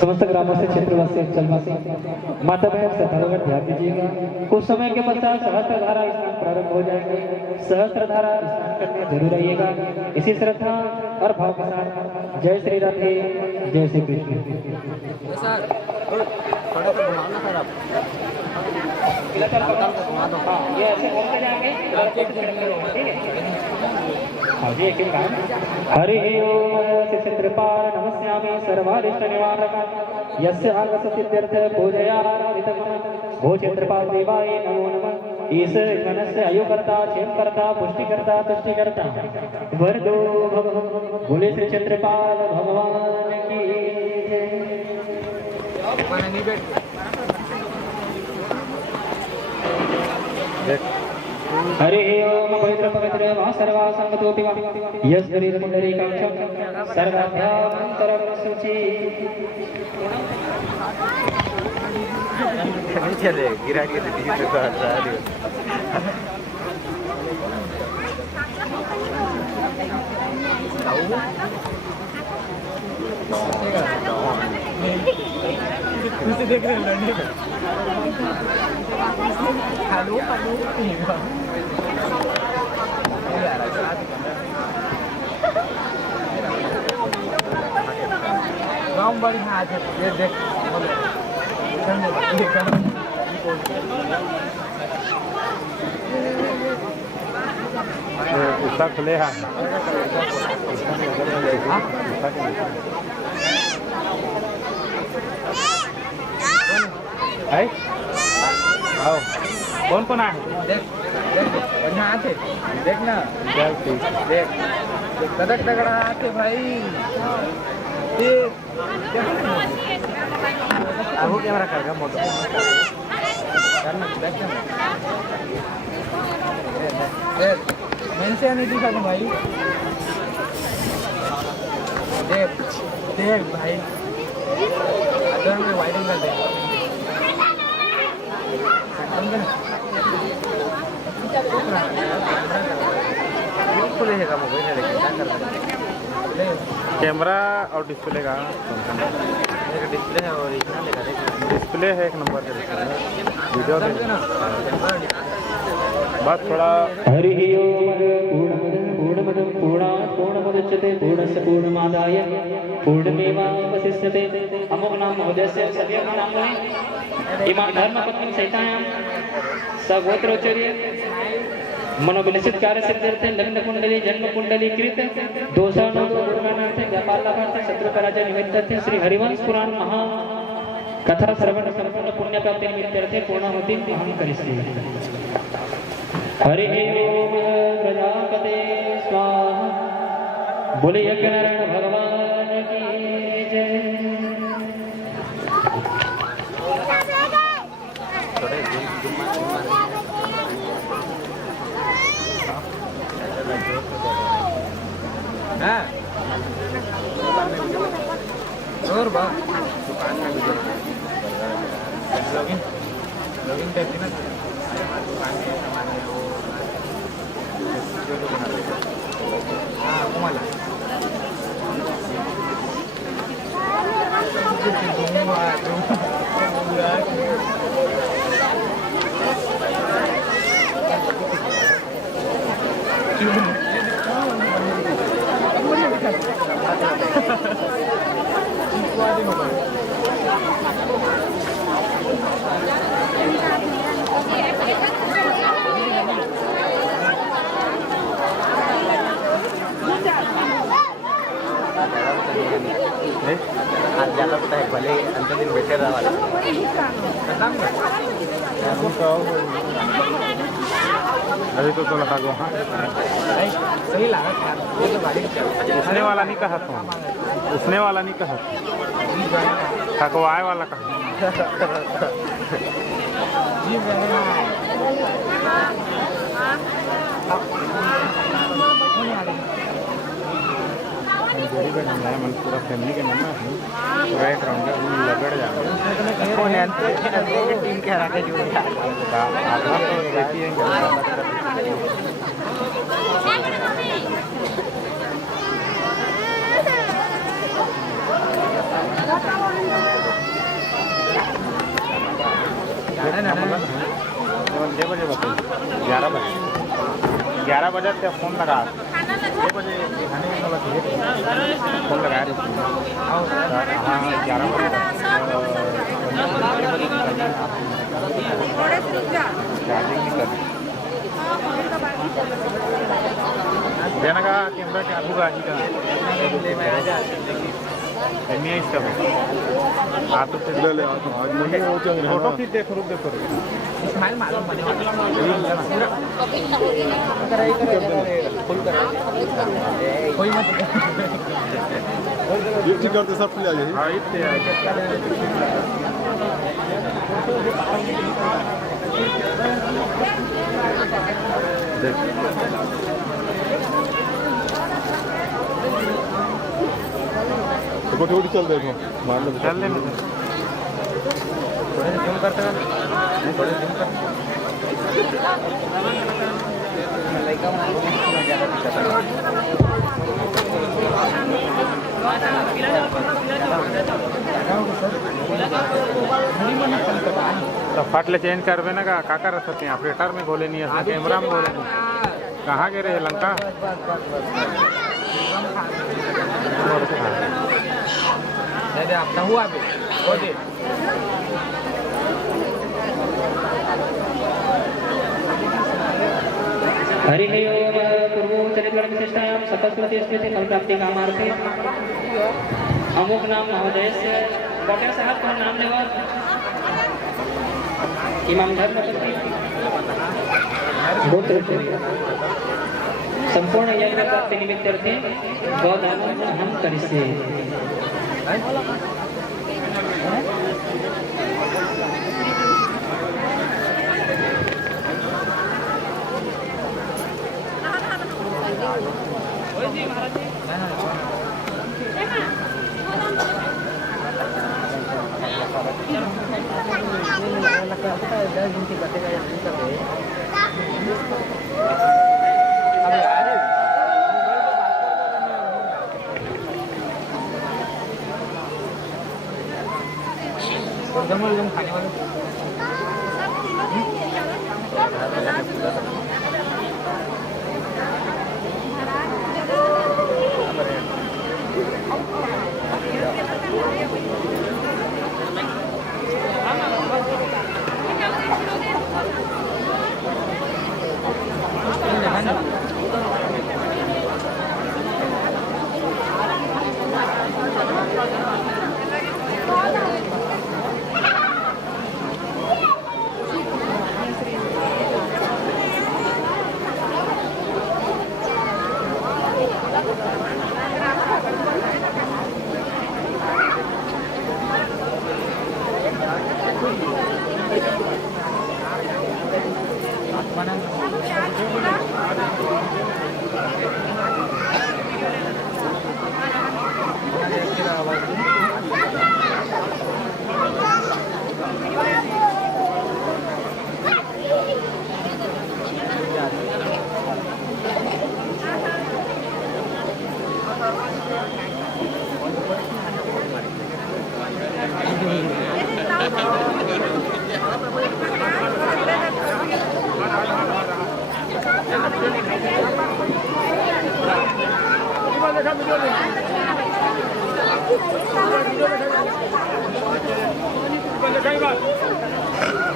समस्त ग्रामवासी क्षेत्रवासी चलवासी माता बहन श्रद्धालुओं ध्यान दीजिएगा। कुछ समय के पश्चात सहस्त्रधारा स्नान प्रारंभ हो जाएंगे। सहस्त्रधारा स्नान करने जरूर आइएगा। इसी श्रद्धा और भाव के साथ जय श्री राधे, जय श्री कृष्ण। ये ऐसे बोलते जाएंगे। हरि ओम चित्रपाल नमस्यामि सर्वारिष्ट निवारक यस्य आगस सिद्ध्यर्थ पूजयाराधितम् भो चित्रपाल देवाय नमो नमः। ईश मनस्य आयुकर्ता क्षेमकर्ता पुष्टिकर्ता तुष्टिकर्ता वरदो भव। बोले श्री चित्रपाल भगवान की जय। हरि ओम पवित्र पवित्र वा सर्वा संगतोपि वा यस् शरीर पुंडरीकाक्षं सर्वाभ्यामन्तरं शुचि। चले गिरा के दीदी तो आ रही है देख रहे लड़ने का हेलो गाँव बड़ी हाँ ये देख उसका खुले हाँ है आओ कौन कौन आए देख देख बढ़िया आते देख ना देख तगड़ तगड़ा आते भाई आगो कैमरा कर मोटो मैंने से नहीं दिखा था भाई देख देख भाई अदर में वाइड एंगल देख कैमरा और डिस्प्ले का डिस्प्ले है ओरिजिनल है डिस्प्ले है एक नंबर का वीडियो बस थोड़ा हरि ओम पूर्णमदं पूर्णात् पूर्णमुदच्यते पूर्णस्य पूर्णमादाय पूर्णमेवावशिष्यते। अमुक नाम महोदयस्य सभ्य नाम है इमाम धर्म पत्नी सहितायां सगोत्रोच्चर्य मनोविलसित कार्य सिद्ध्यर्थे लग्न कुंडली जन्म कुंडली कृत दोषाणु दुर्गणार्थे व्यापार लाभार्थे शत्रु पराजय निमित्तार्थे श्री हरिवंश पुराण महा कथा श्रवण संपूर्ण पुण्य प्राप्ति निमित्तार्थे पूर्णाहुति अहं करिष्ये। हरि ओम प्रजापते स्वाहा। बोले यज्ञ नारायण भगवान की जय। और बा दुकान में भी लॉगिन लॉगिन करके ना दुकान के सामान है वो हाँ तुम्हारा आज ज्यादा पता है भले अंत दिन बैठे रहा वाला अभी तो लगा दो हाँ सही लगा ये तो गाड़ी उसने वाला नहीं कहा था उसने वाला नहीं कहा थकवाए वाला कहा जी पूरा फैमिली के नंबर है तो एक राउंड लगड़ जाएगा टीम के हरा के जोड़ दिया आधा तो देखिए कितने बजे बताइए 11 बजे से फोन लगा 6 बजे फोन लगाया हाँ 11 बजे देना का कैमरा के आगू गाजी का मैं इसका आप तो ले ले आज नहीं हो जाएगा फोटो खींच देखो रुक देखो स्माइल मालूम बने कोई मत ड्यूटी करते सब ले आइए हाँ इतने देखो थोड़ी चल देखो मान लो चल ले मुझे थोड़े जूम करते हैं नहीं थोड़े जूम कर लाइक का तो फटले चेंज करवे ना का कर सकते हैं ऑपरेटर में बोले नहीं है कैमरा में बोले कहाँ गिरे लंका दे अपना हुआ भी हो दे हरि ओम पूर्वोच्चरितविशिष्टायां सतस्वती स्थिति फलप्राप्ति कामार्थे अमुक नाम महोदय से डॉक्टर साहब का नाम लेवा इमाम धर्मपति संपूर्ण यज्ञ प्राप्ति निमित्तार्थे गौदानं अहं करिष्ये खाने वाले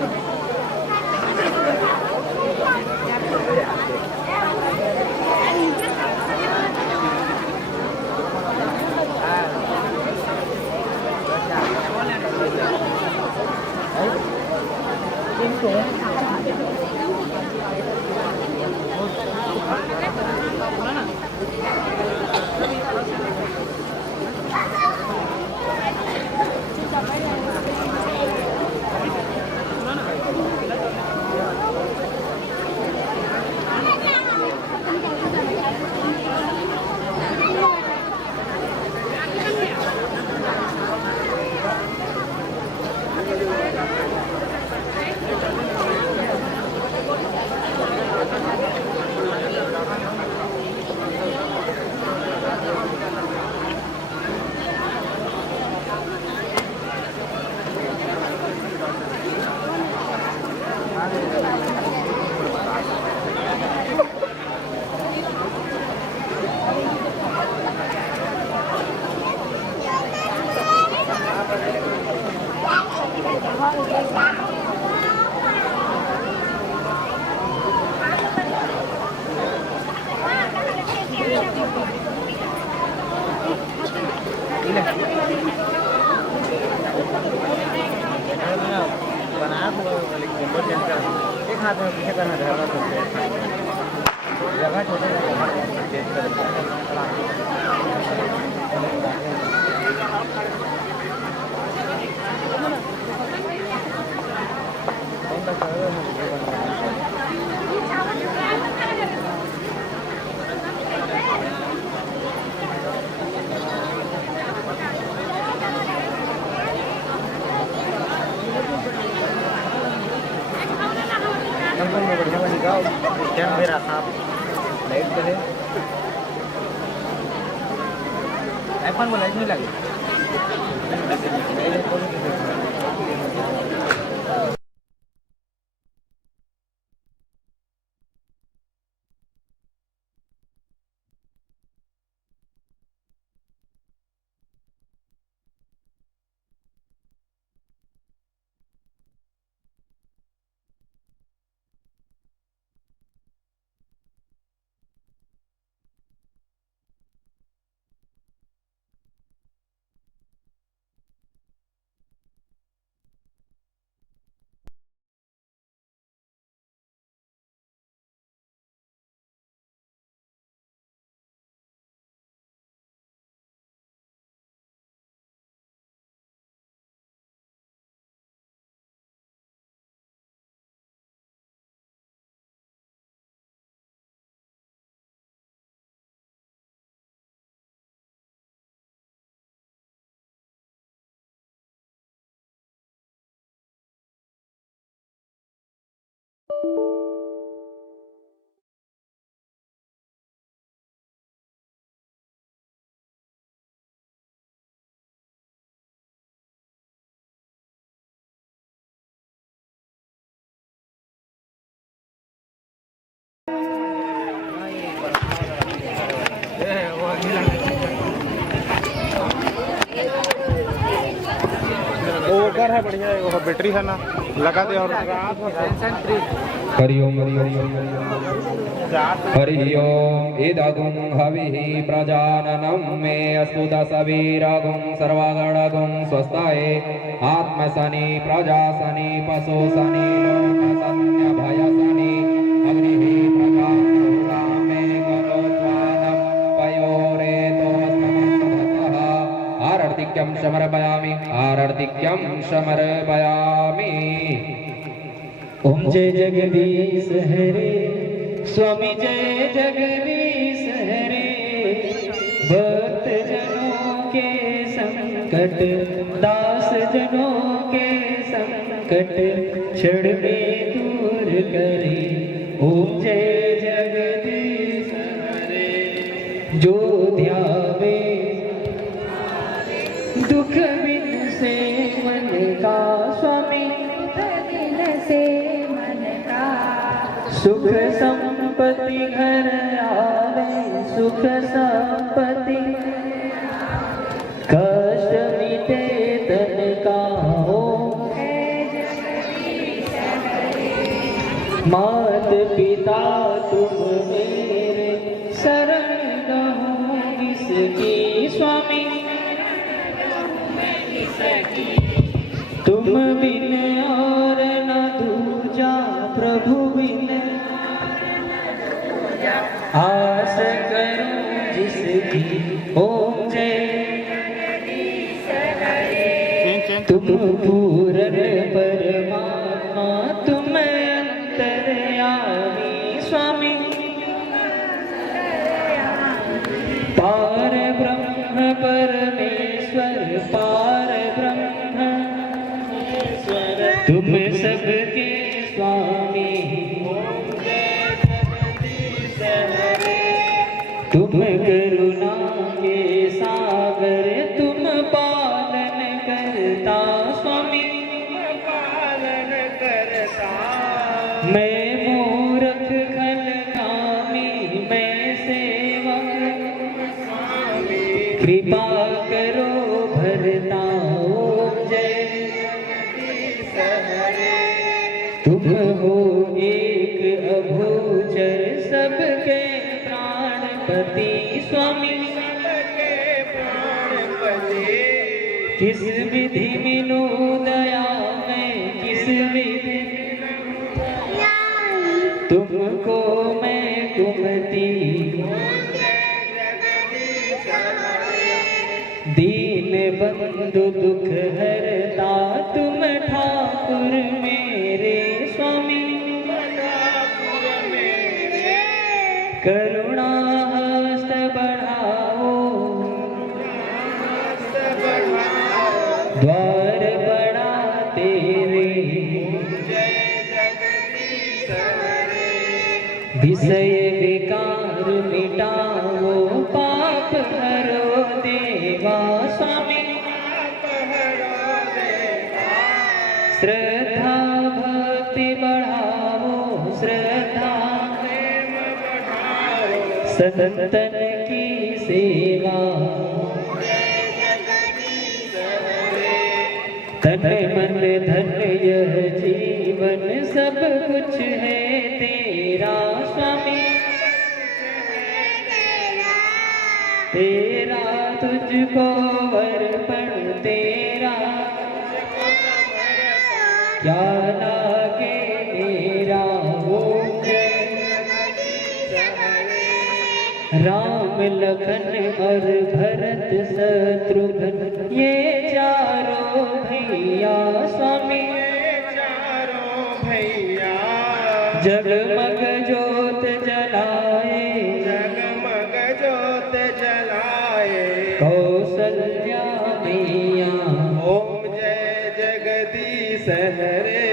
बना एक हाथ में पीछे करना जगह छोटे बढ़िया बनेगा क्या मेरा साहब लाइट का है आईफोन में लाइट नहीं लगी ओकर है बढ़िया वो बैटरी है ना लगा दे और हरि ओम हरि ओम इदगुं हविः प्रजाननं मे अस्तु दशवीरगुं सर्वगणगुं स्वस्ताये आत्मसनि प्रजासनि पशुसनि लोकसन्यभयसनि अग्निः प्रजां मे गरोत्वानं पयोरेतोस्तमस्ततः आरर्तिक्यं समर्पयामि ओम जय जगदीश हरे स्वामी जय जगदीश हरे भक्त जनों के संकट दास जनों के संकट क्षण में दूर करे ओम जय जगदीश हरे जो ध्यावे दुख बिन से मन का स्वामी से मन का सुख संपत्ति घर आवे सुख संपत्ति कष्ट मिटे तन का हो मात पिता तुम मेरे शरण गहूँ किसकी स्वामी तुम बिन और न दूजा प्रभु बिन आस करूं जिसकी ओम जय तुम पूर्ण परमात्मा तुम अंतर्यामी स्वामी पार ब्रह्म परमेश्वर पार ब्रह्म तुम सबके स्वामी तुम करुणा के सागर तुम पालन करता स्वामी मैं मूर्ख खलगामी मैं सेवक कृपा करो भरता ओम जय तुम हो एक अभूचर सबके प्राणपति स्वामी, किस विधि मिलू दया में, किस विधि तुमको मैं कुमति, दीन बंधु दुख हरता तुम ठाकुर मेरे स्वामी, करुणा हस्त बढ़ाओ, द्वार बड़ा तेरे, विषय विकार मिटाओ, पाप हरो देवा स्वामी, श्रद्धा भक्ति बढ़ाओ, श्रद्धा संतन की सेवा, तन मन धन यह जीवन सब कुछ है तेरा स्वामी, तेरा तुझको अर्पण तेरा, क्या लागे मेरा हो, राम लखन और भरत शत्रुघ्न ये चारों भैया स्वामी, जगमग जोत जलाए, जगमग जोत जलाए, कौसल्या मैया, ओम जय जगदीश हरे,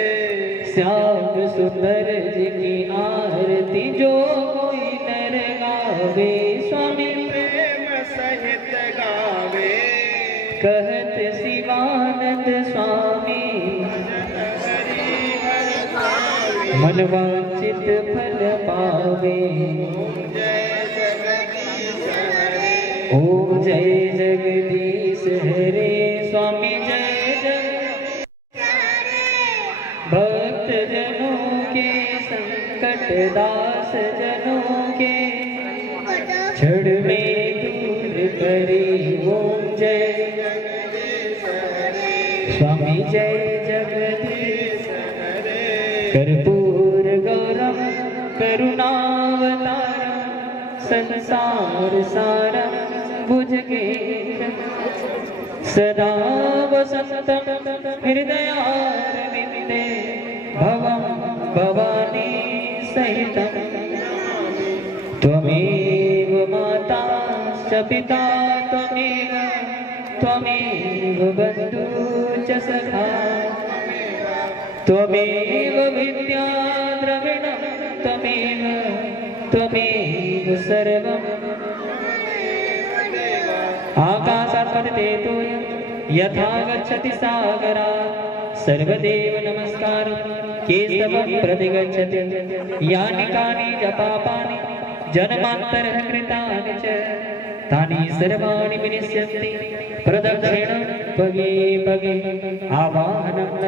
श्याम सुंदर जी की आरती जो कोई नर गावे स्वामी, प्रेम सहित गावे, कहत शिवानंद स्वामी, मन वांछित फल पावे, ओम जय जगदीश हरे स्वामी, जय जय भक्त जनों के संकट, दास जनों के क्षण में दूर करे, ओम जय स्वामी, जय जगदीश कर्पूर गौरम करुणावतारम, संसार सारम भुजगेन्द्रम, सदा वसंतम हृदयारविंदे, भवं भवानी सहितं, त्वमेव माता च पिता त्वमेव, त्वमेव बन्धु च सखा, त्वमेव विद्या द्रविणं, त्वमेव त्वमेव सर्वम्, आकाशात् पतिते तोयं यथा गच्छति सागरात्, सर्वदेव नमस्कारं केशवं प्रतिगच्छति, यानि कानि च पापानि जन्मान्तरः कृतानि च, तानि सर्वाणि विनिश्यन्ति प्रदक्षिणं पगे पगे, आवाहनं न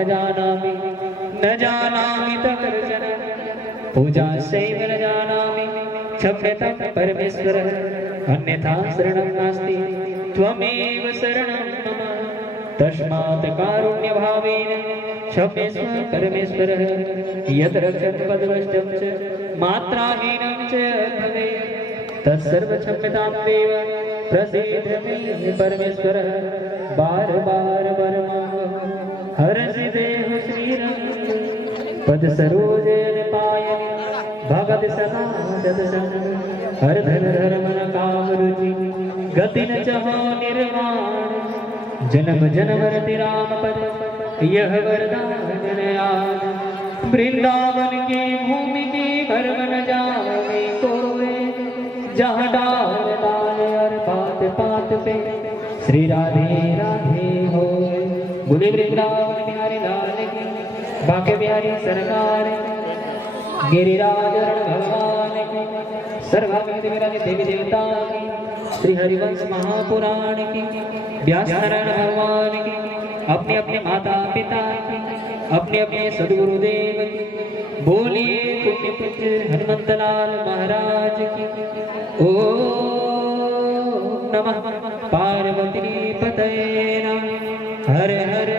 जानामि तदर्शन, पूजाश्चैव न जानामि, क्षम्यतां परमेश्वरः, अन्यथा शरणं नास्ति, त्वमेव शरणं मम, तस्मात् कारुण्यभावेन क्षम्यस्व परमेश्वरः, यत् रक्षति पदभ्रष्टं च मात्राहीनं च भवेत्, तत्सर्व क्षम्यतां देव प्रसीद मे परमेश्वरः, बार बार वरमांग हरसि देहु श्रीरंग, पद सरोजन पायन भगत सदा सदसंग, हर धन धर्म न काम रुचि गति न चहो निर्वाण, जन्म जन्म राम पद यह वरदान आन, वृंदावन की भूमि की भरम न जाने कोई, जहाँ डाल डाल और पात पात पे श्री राधे राधे हो, बोले वृंदावन बिहारी लाल की, बाके बिहारी सरकार, गिरिराज भगवान की, सर्वांग विराज देवी देवता की, श्री हरिवंश महापुराण की, व्यास नारायण भगवान की, अपने अपने माता पिता की, अपने अपने सदगुरुदेव की बोलिए पुण्य पुत्र हनुमंतलाल महाराज की। ओम नमः पार्वती पतये नमः। हर हर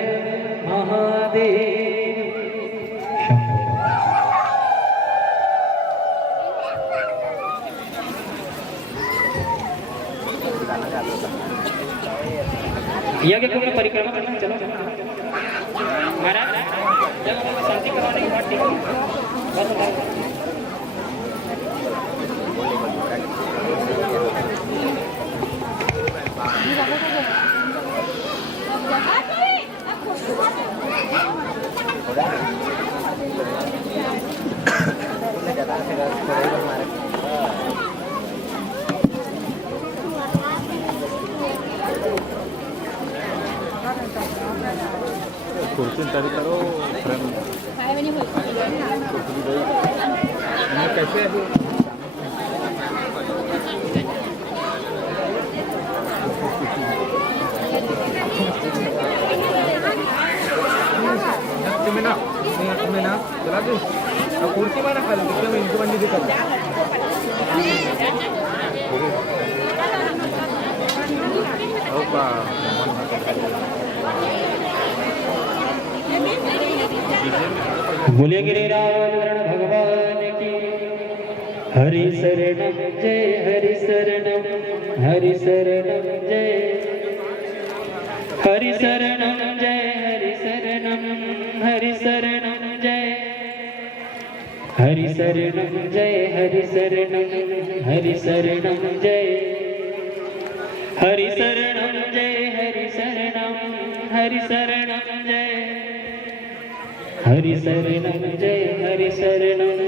महादेव। शंभो। यज्ञ कुंड में परिक्रमा करना। चलो महाराज जब हम शांति करवाने की बात ठीक है। कुर्सी तरी करो कैसे चला तू कुर्सी माना खाली इनको बंदी दिखा बोलिए गिरिराज भगवान की। हरि शरणम जय हरि शरणम हरि शरणम जय हरि शरणम जय हरि शरणम हरि शरणम जय हरि शरणम जय हरि शरणम हरि शरणम जय हरि शरणम जय हरि शरणम हरि शरणम जय हरि शरणम जय हरि शरणम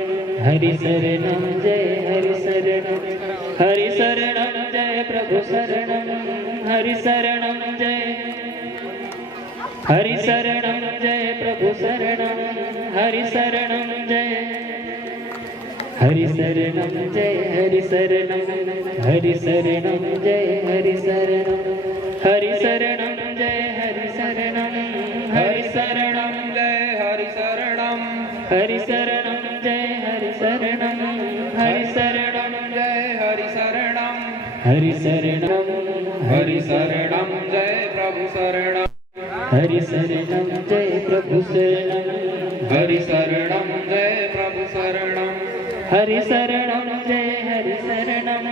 हरि शरणम जय हरि शरणम हरि शरणम जय प्रभु शरणम हरि शरणम जय हरि शरणम जय प्रभु शरणम हरि शरणम जय हरि शरणम जय हरि शरणम हरि शरणम जय हरि शरणम हरि शरणम जय हरि शरणम हरि शरणम जय हरि शरणम हरि शरणम जय हरि शरणम हरि शरणम जय हरि शरणम हरि शरणम हरि शरणम जय प्रभु शरणम हरि शरणम जय प्रभु शरणम हरि शरणम जय प्रभु शरणम हरि शरणम जय हरि शरणम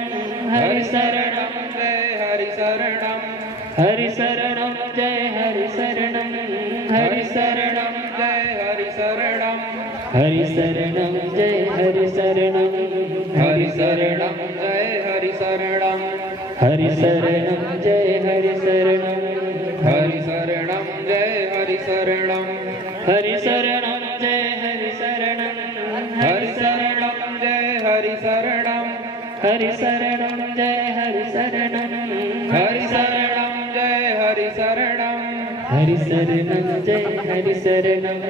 हरि शरणम जय हरि शरणम हरि शरणम जय हरि शरणम हरि शरणम जय हरि शरणम हरि शरणम जय हरि शरणम हरि शरणम जय हरि शरणम हरि शरणम जय हरि शरणम हरि शरणम जय हरि शरणम हरि शरणम जय हरि शरणम हरि शरणम जय हरि शरणम हरि शरणम जय हरि शरणम हरि शरणम जय हरि शरणम हरि शरणम जय हरि शरणम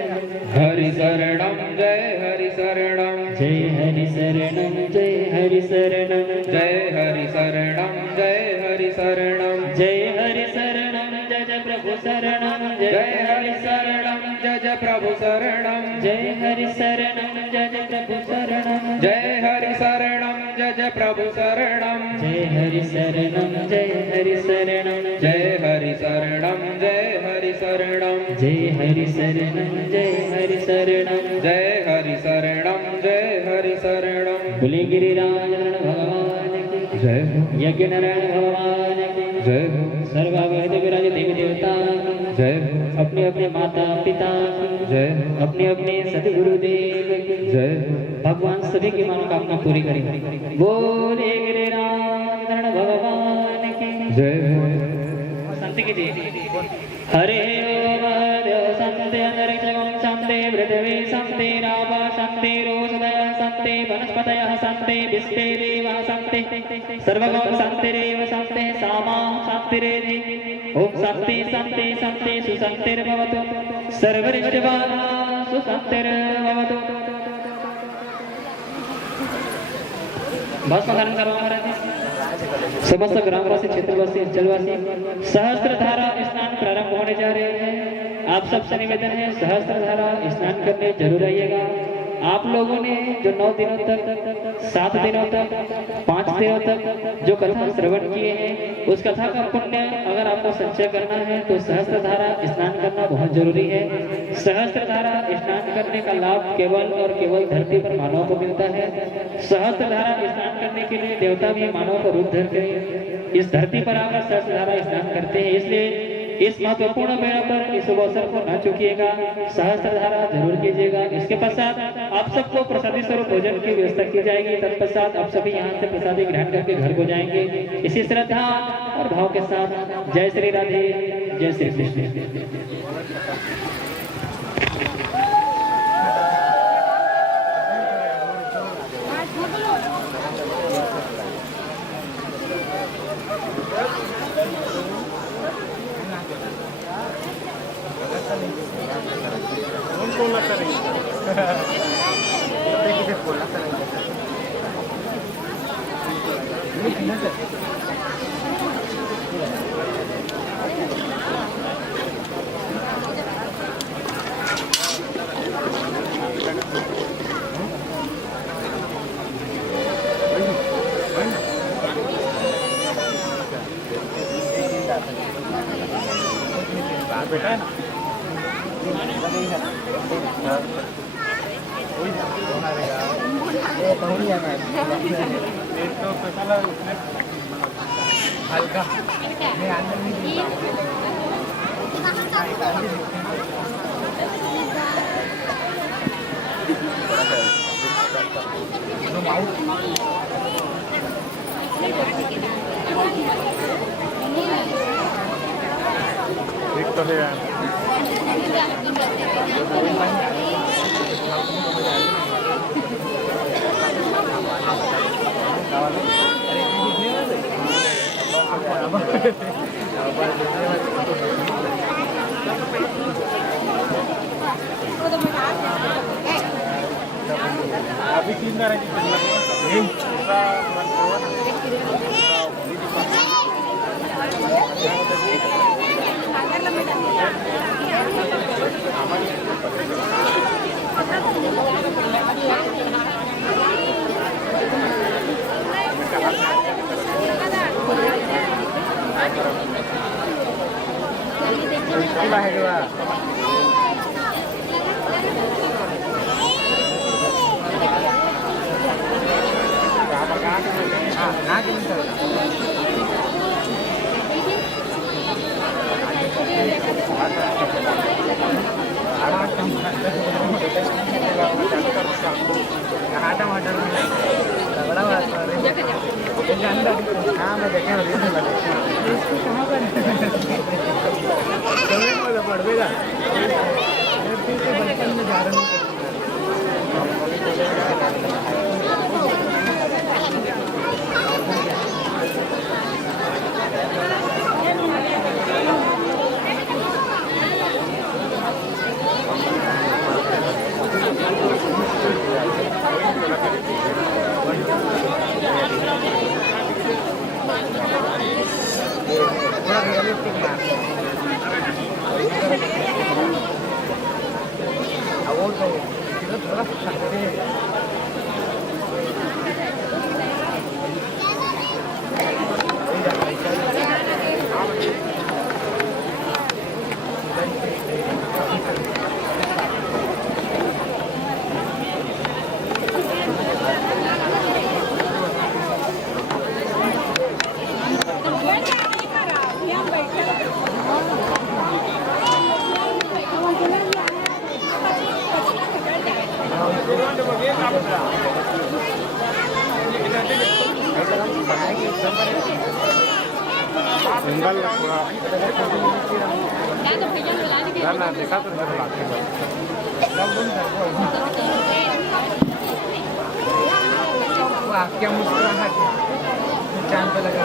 हरि शरणम जय हरि शरणम जय हरि शरणम जय हरि शरणम जय हरि शरणम जय हरि शरणम जय हरि शरणम जय प्रभु शरणम जय हरि शरणम जय प्रभु शरणम जय हरि शरणम जय प्रभु शरणम जय हरि शरणम जय प्रभु शरणम जय हरि शरणम जय हरि शरणम जय हरि शरणम जय हरि शरणम जय हरि शरणम जय हरि शरणम जय हरि शरणम जय हरि शरणम। बोले गिरिराज भगवान की जय हो। यज्ञ नारायण भगवान की जय हो। सर्वावेद विराज देवी देवता जय हो। अपने अपने माता पिता की जय हो। अपने अपने सदगुरुदेव की जय हो। भगवान सभी की मनोकामना पूरी करें। बोले गिरिराज भगवान की जय हो। शांति कीजिए। हरे शांति अंतरिक्षं शांति पृथ्वी शांति रावा शांति रोषदय शांति वनस्पतयः शांति विश्वे देवाः शांति सर्वगं शांतिरेव शांति सामा शांतिरेधि। ओम शांति शांति शांति सुशांतिर्भवतु सर्वरिष्टवान् सुशांतिर्भवतु। भस्म धारण करो महाराज। समस्त ग्रामवासी क्षेत्रवासी जलवासी सहस्त्र धारा स्नान प्रारंभ होने जा रहे हैं। आप सबसे निवेदन है सहस्त्रधारा स्नान करने जरूर आइएगा। आप लोगों ने जो 9 दिनों तक 7 दिनों तक 5 दिनों तक जो कथा श्रवण किए हैं उस कथा का पुण्य अगर आपको संचय करना है तो सहस्त्रधारा स्नान करना बहुत जरूरी है। सहस्त्रधारा स्नान करने का लाभ केवल और केवल धरती पर मानव को मिलता है। सहस्त्रधारा स्नान करने के लिए देवता भी मानव को रूप धर कर इस धरती पर आकर सहस्त्रधारा स्नान करते हैं। इसलिए इस महत्वपूर्ण बेड़ा पर इस अवसर को न चूकिएगा, सहस्त्रधारा जरूर कीजिएगा। इसके पश्चात आप सबको प्रसादी स्वरूप भोजन की व्यवस्था की जाएगी। तत्पश्चात आप सभी यहाँ से प्रसादी ग्रहण करके घर को जाएंगे इसी श्रद्धा और भाव के साथ। जय श्री राधे, जय श्री कृष्ण। एक तो है अभी 3 बार देखा तो क्या मुस्कुराहट चांद पे लगा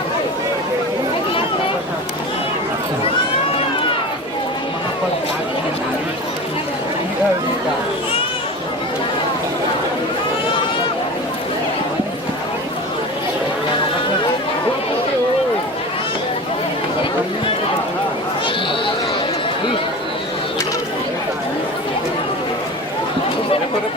राधा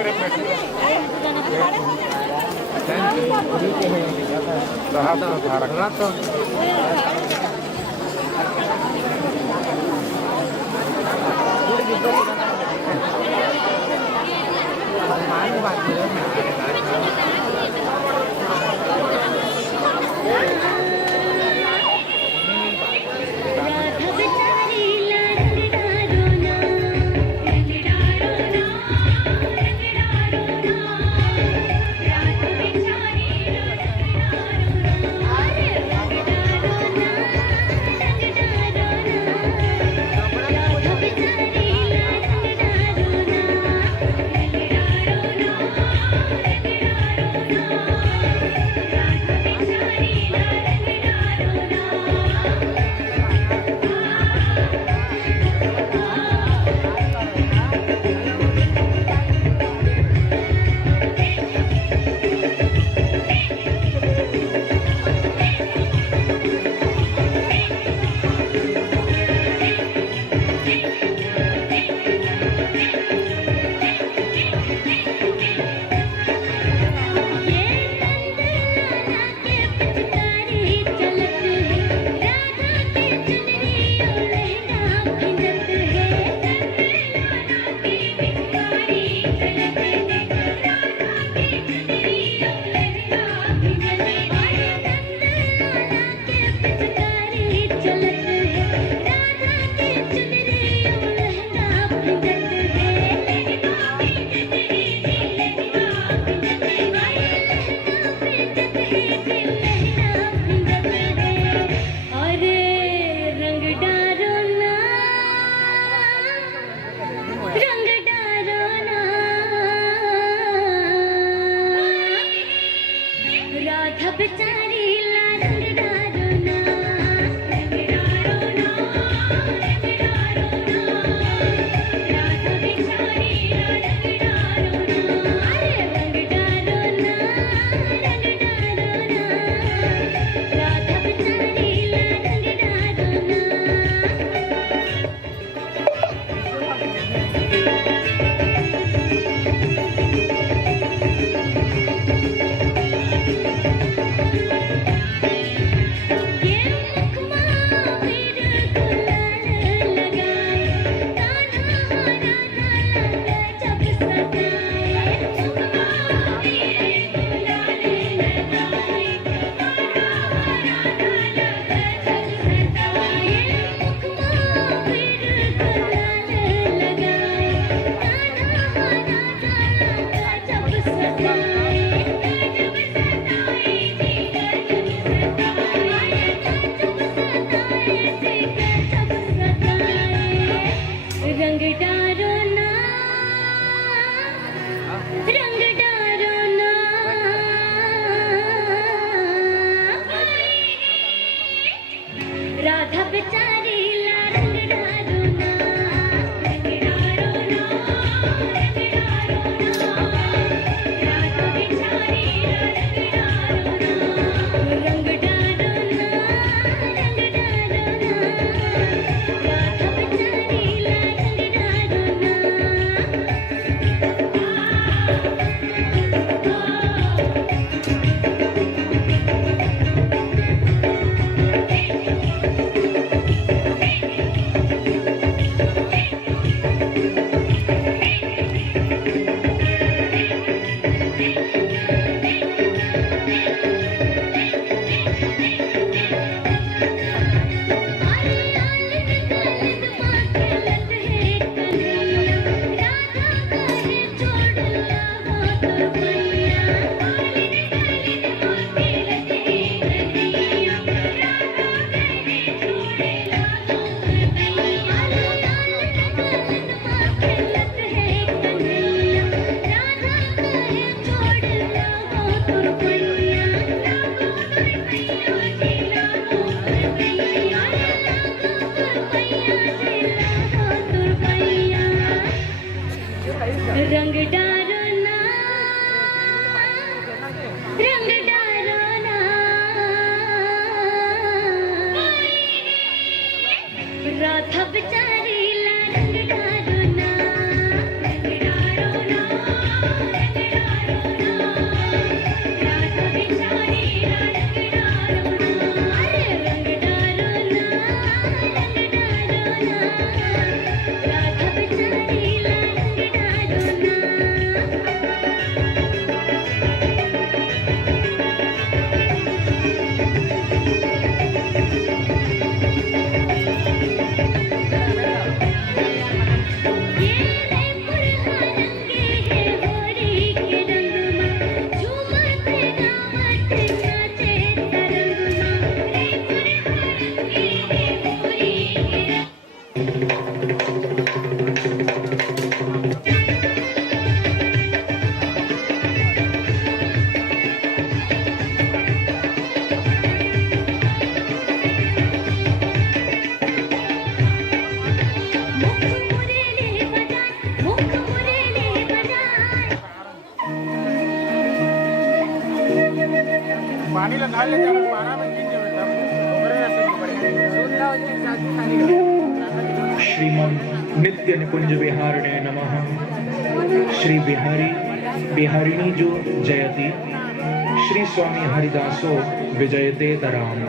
बेचारी ला रंग डारो ना श्रीमन नित्य निकुंज विहारिणे नमः। श्री बिहारी बिहारिणी जो जयति, श्री स्वामी हरिदासो विजयते तराम।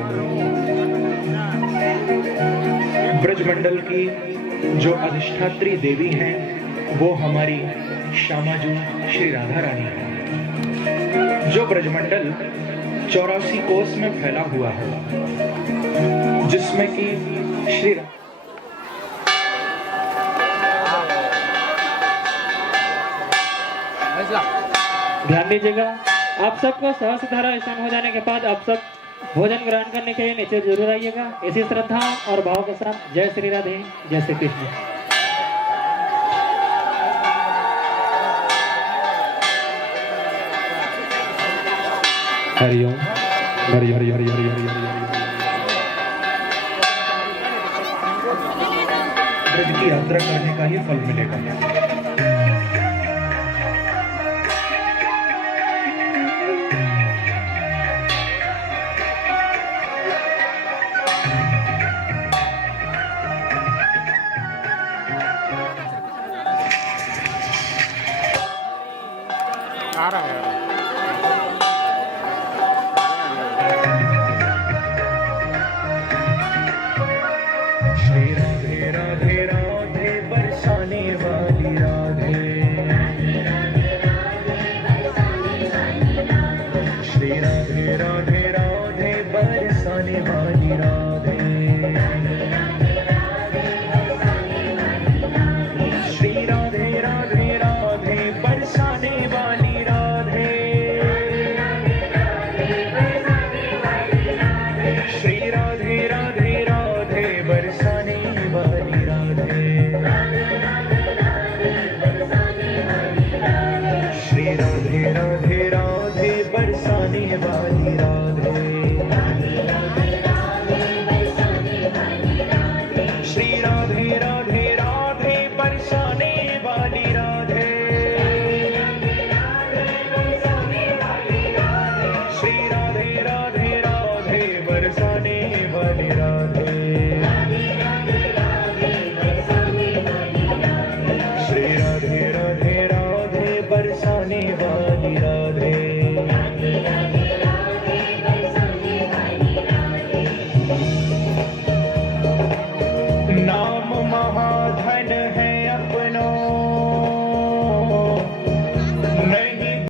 ब्रजमंडल की जो अधिष्ठात्री देवी हैं वो हमारी श्यामाजू श्री राधा रानी है। जो ब्रजमंडल 84 कोस में फैला हुआ है, जिसमें कि श्री ध्यान दीजिएगा, आप सबको सहस्त्रधारा स्नान हो जाने के बाद आप सब भोजन ग्रहण करने के लिए नीचे जरूर आइएगा। इसी श्रद्धा और भाव के साथ जय श्री राधे, जय श्री कृष्ण। हरिओम हरि हरि हरि हरि हरि हरि। ब्रज की यात्रा करने का ही फल मिलेगा। आ रहा है।